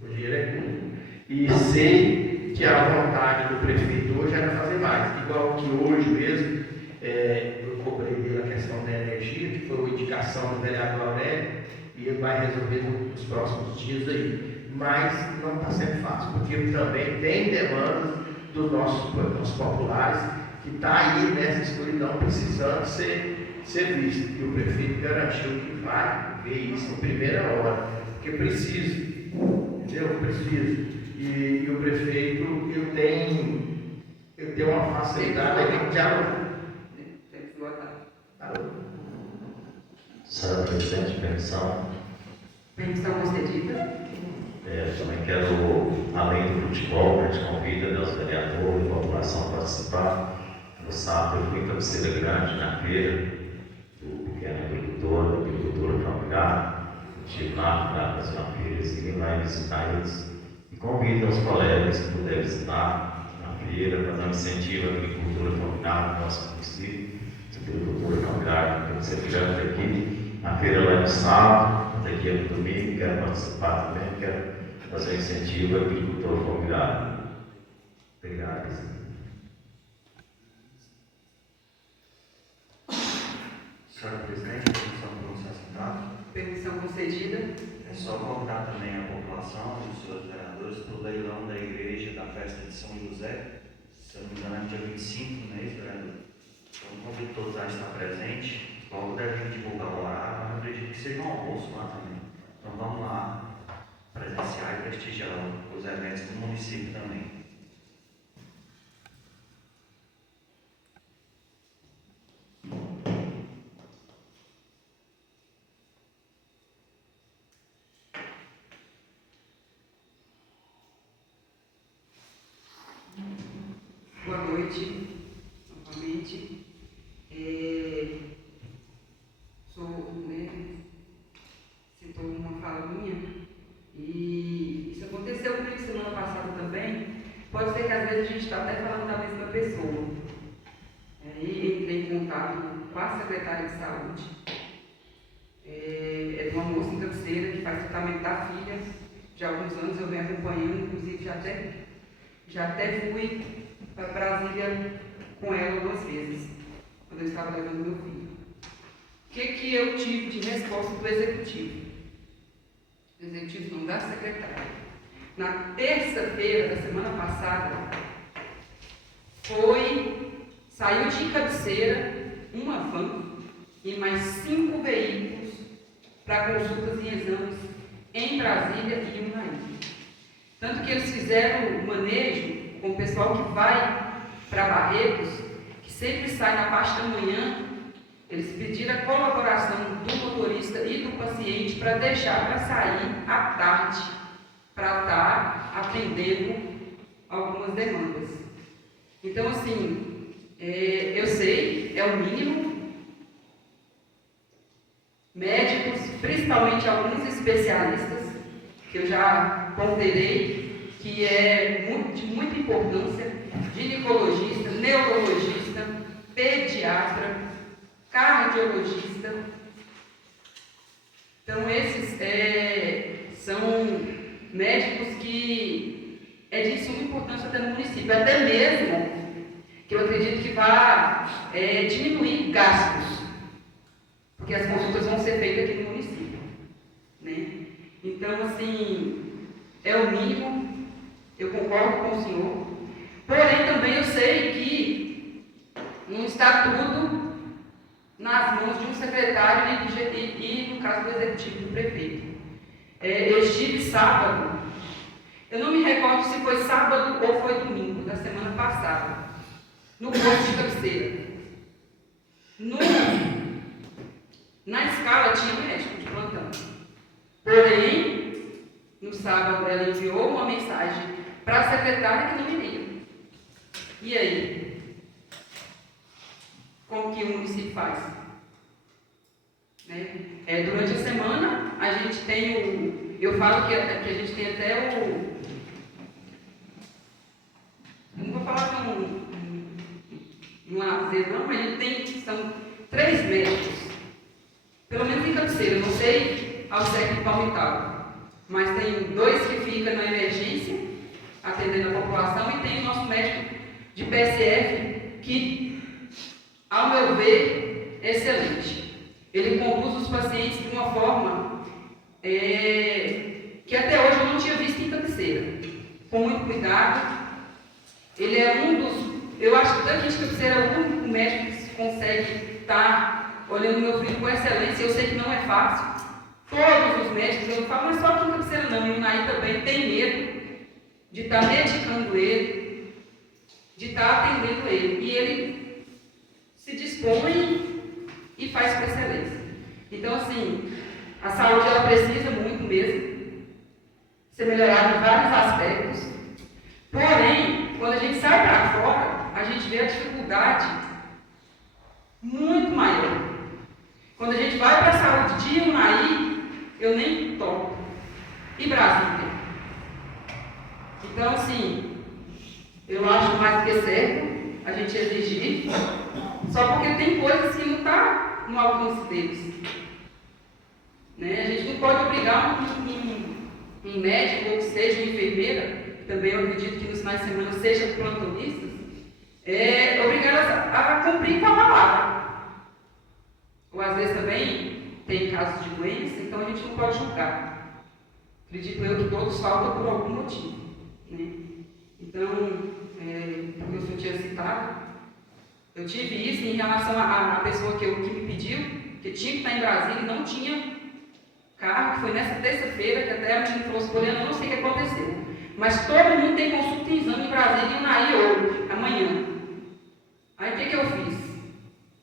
O dinheiro é curto. E sei que a vontade do prefeito hoje era fazer mais, igual que hoje mesmo, eu cobrei dele a questão da energia, que foi uma indicação do vereador Aurélio, e ele vai resolver nos próximos dias aí. Mas não está sendo fácil, porque também tem demandas dos nossos populares que está aí nessa escuridão precisando ser visto. E o prefeito garantiu que vai ver isso em primeira hora, porque precisa, entendeu? Precisa. E o prefeito, eu tenho uma facilidade aqui de diálogo. Senhora Presidente, permissão. Permissão concedida. Também quero, além do futebol, que a gente convida os vereadores, a população a participar. No sábado eu fui em Cabeceira Grande, na feira do pequeno agricultor, da agricultura familiar. Estive lá para fazer uma feirazinha, lá e visitar eles. E convido os colegas que puderem visitar na feira, para dar um incentivo à agricultura familiar no nosso município. A agricultura familiar tem que ser grande aqui. A feira lá é no sábado, daqui é no domingo, quero participar também, quero fazer incentivo ao agricultor familiar. Obrigado. Senhora Presidente, permissão para pronunciar sentado. Permissão concedida. É só convidar também a população e os senhores vereadores para o leilão da igreja da festa de São José. Se eu não me engano, é dia 25, não é isso, vereador? Então, convido todos a estar presentes. Logo deve divulgar o horário, mas eu acredito que seja um almoço lá também. Então, vamos lá presenciar e prestigiar os eventos do município também. Boa noite, novamente. Citou uma fala minha, e isso aconteceu comigo semana passada também. Pode ser que às vezes a gente está até falando da mesma pessoa. E entrei em contato com a secretária de saúde. É de uma moça em Cabeceira que faz tratamento da filha. Já há alguns anos eu venho acompanhando, inclusive já até fui para Brasília com ela 2 vezes, quando eu estava levando meu filho. O que eu tive de resposta do executivo? Do executivo não, da secretária. Na terça-feira da semana passada, saiu de Cabeceira uma van e mais 5 veículos para consultas e exames em Brasília e em Unaí. Tanto que eles fizeram o manejo com o pessoal que vai para Barretos, que sempre sai na parte da manhã. Eles pediram a colaboração do motorista e do paciente para deixar para sair à tarde, para estar atendendo algumas demandas. Então, assim, eu sei, é o mínimo. Médicos, principalmente alguns especialistas, que eu já ponderei, que é de muita importância, ginecologista, neurologista, pediatra, cardiologista. Então, esses são médicos que é de suma importância até no município, até mesmo que eu acredito que vai diminuir gastos, porque as consultas vão ser feitas aqui no município, né? Então, assim, é o mínimo, eu concordo com o senhor, porém também eu sei que não está tudo nas mãos de um secretário e no caso do executivo do prefeito. Eu estive sábado, eu não me recordo se foi sábado ou foi domingo da semana passada, no posto de Cabeceira. Na escala tinha médico de plantão. Porém, no sábado ela enviou uma mensagem para a secretária que não iria. E aí? Como que o município faz? Né? Durante a semana, a gente tem eu falo que a gente tem até não vou falar que um lazer não, mas a gente são 3 médicos, pelo menos em Cabeceira, não sei ao certo em Palmital, mas tem 2 que ficam na emergência, atendendo a população, e tem o nosso médico de PSF, que, ao meu ver, é excelente. Ele conduz os pacientes de uma forma que até hoje eu não tinha visto em Cabeceira, com muito cuidado. Ele é eu acho que daqui de Cabeceira é o único médico que consegue estar olhando meu filho com excelência. Eu sei que não é fácil. Todos os médicos, eu falo, mas só aqui em Cabeceira não, e o Unaí também tem medo de estar medicando ele, de estar atendendo ele. E ele se dispõe e faz com excelência. Então, assim, a saúde ela precisa muito mesmo ser melhorada em vários aspectos. Porém, quando a gente sai para fora, a gente vê a dificuldade muito maior. Quando a gente vai para a saúde de Unaí, eu nem toco. E Brasília? Então, assim, eu acho mais do que certo a gente exigir, só porque tem coisas que não estão no alcance deles. Né? A gente não pode obrigar um médico, ou que seja uma enfermeira, também eu acredito que nos finais de semana seja plantonistas, obrigá-las a cumprir com a palavra. Ou às vezes também tem casos de doença, então a gente não pode julgar. Acredito eu que todos faltam por algum motivo. Né? Então, porque o senhor tinha citado, eu tive isso em relação à pessoa que me pediu, que tinha que estar em Brasília e não tinha carro, que foi nessa terça-feira, que até a menina falou assim, Poliana, eu não sei o que aconteceu. Mas todo mundo tem consulta e exame em Brasília e Unaí hoje, amanhã. Aí o que eu fiz?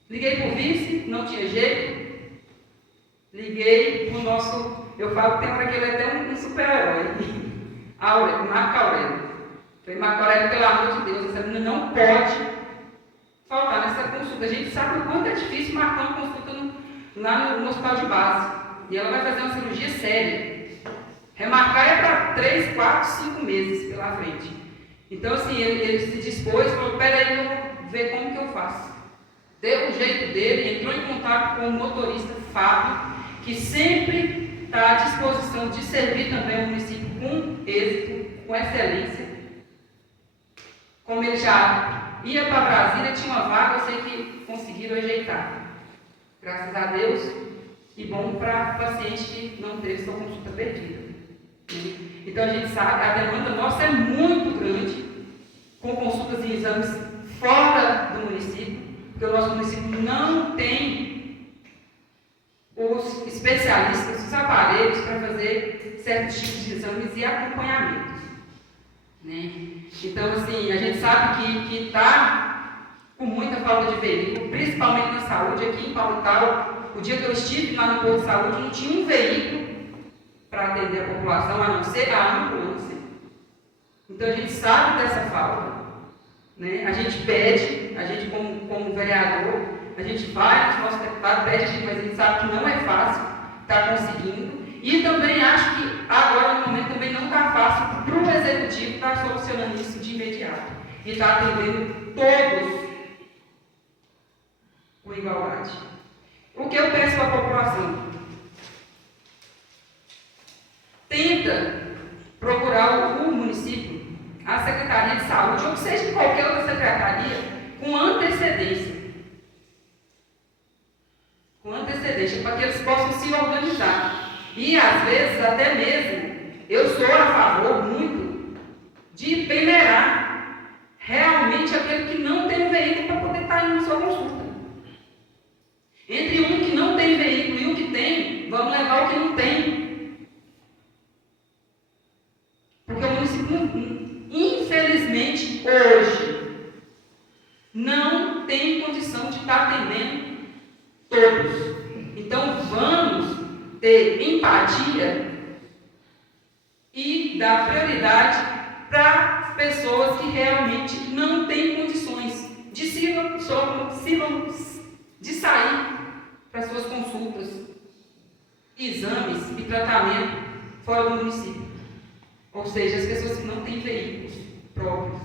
Liguei para o vice, não tinha jeito. Liguei para o nosso, eu falo que tem hora que ele é até um super-herói. Marco Aurélio. Falei, Marco Aurélio, pelo amor de Deus, essa menina não pode faltar nessa consulta. A gente sabe o quanto é difícil marcar uma consulta lá no hospital de base. E ela vai fazer uma cirurgia séria. Remarcar é para 3, 4, 5 meses pela frente. Então, assim, ele se dispôs e falou, peraí, eu vou ver como que eu faço. deu o jeito dele, entrou em contato com o motorista Fábio, que sempre está à disposição de servir também o município com êxito, com excelência. Como ele já ia para Brasília, tinha uma vaga, eu sei que conseguiram ajeitar. Graças a Deus, e bom para o paciente que não teve sua consulta perdida. Então a gente sabe que a demanda nossa é muito grande, com consultas e exames fora do município, porque o nosso município não tem os especialistas, os aparelhos para fazer certos tipos de exames e acompanhamentos. Então, assim, a gente sabe que está com muita falta de veículo, principalmente na saúde. Aqui em Palmital, o dia que eu estive lá no posto de saúde, não tinha um veículo para atender a população, a não ser a ambulância. Então, a gente sabe dessa falta. A gente pede, a gente como vereador, a gente vai nos nossos deputados, pede, mas a gente sabe que não é fácil estar conseguindo. E também acho que agora, no momento, também não está fácil para o executivo estar solucionando isso de imediato. E está atendendo todos com igualdade. O que eu peço para a população? Tenta procurar o município, a Secretaria de Saúde, ou que seja em qualquer outra secretaria, com antecedência. Com antecedência, para que eles possam se organizar. E, às vezes, até mesmo, eu sou a favor muito de peneirar realmente aquele que não tem veículo para poder estar indo na sua consulta. Entre um que não tem veículo e um que tem, vamos levar o que não tem. Porque o município, infelizmente, hoje, não tem condição de estar atendendo todos. Então, vamos ter empatia e dar prioridade para as pessoas que realmente não têm condições de sair para suas consultas, exames e tratamento fora do município. Ou seja, as pessoas que não têm veículos próprios.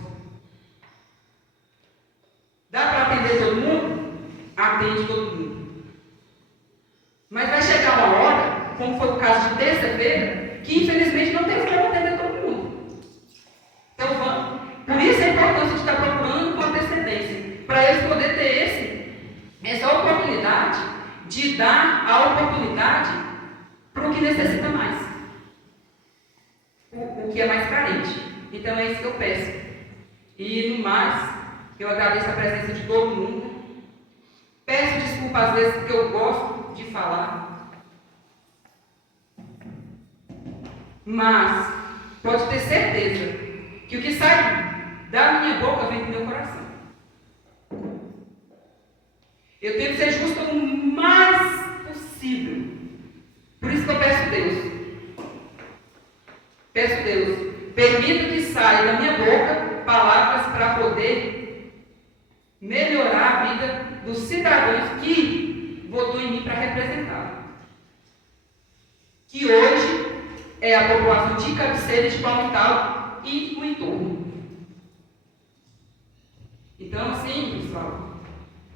Dá para atender todo mundo? Atende todo mundo. Mas vai chegar uma hora, como foi o caso de terça-feira, que infelizmente não teve como atender todo mundo. Então vamos. Por isso a importância de estar procurando com antecedência, para eles poderem ter essa oportunidade de dar a oportunidade para o que necessita mais. O que é mais carente. Então é isso que eu peço. E no mais, eu agradeço a presença de todo mundo. Peço desculpa às vezes porque eu gosto de falar. Mas pode ter certeza que o que sai da minha boca vem do meu coração. Eu tento ser justa o mais possível. Por isso que eu peço a Deus. Peço a Deus, permita que saia da minha boca palavras para poder melhorar a vida dos cidadãos que votou em mim para representá-lo. Que hoje é a população de Cabeceira, de Palmital e o entorno. Então, assim, pessoal,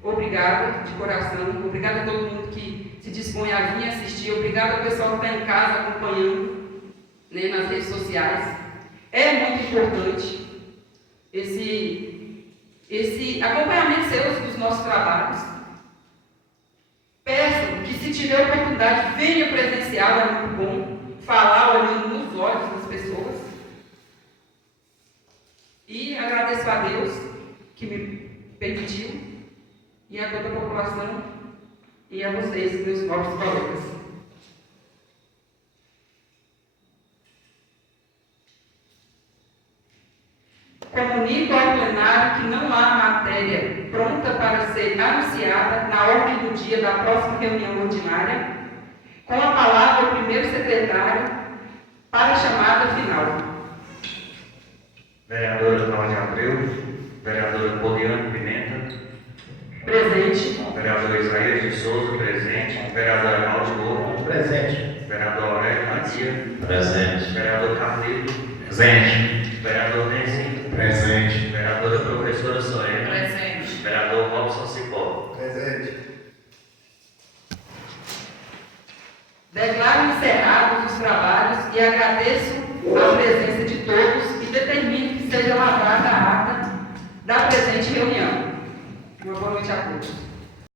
obrigada de coração, obrigada a todo mundo que se dispõe a vir assistir, obrigada ao pessoal que está em casa acompanhando, nas redes sociais. É muito importante esse acompanhamento seu dos nossos trabalhos. Peço que, se tiver oportunidade, venha presencial, é muito bom, falar olhando nos olhos das pessoas. E agradeço a Deus que me permitiu, e a toda a população, e a vocês, meus novos colegas. Comunico ao plenário que não há matéria pronta para ser anunciada na ordem do dia da próxima reunião ordinária, com a palavra o primeiro secretário para a chamada final. Vereadora Cláudia Abreu, vereadora Poliana Pimenta, Presente. vereador Isaías de Souza, presente, vereadora Cláudia Lobo, Presente. vereador Aurélio Matia, Presente. vereador Carlito, Presente. vereador Nenzinho, Presente. vereadora professora Soena, Presente. vereador Robson Cipó. Presente. agradeço a presença de todos e determino que seja lavrada a ata da presente reunião. Uma boa noite a todos.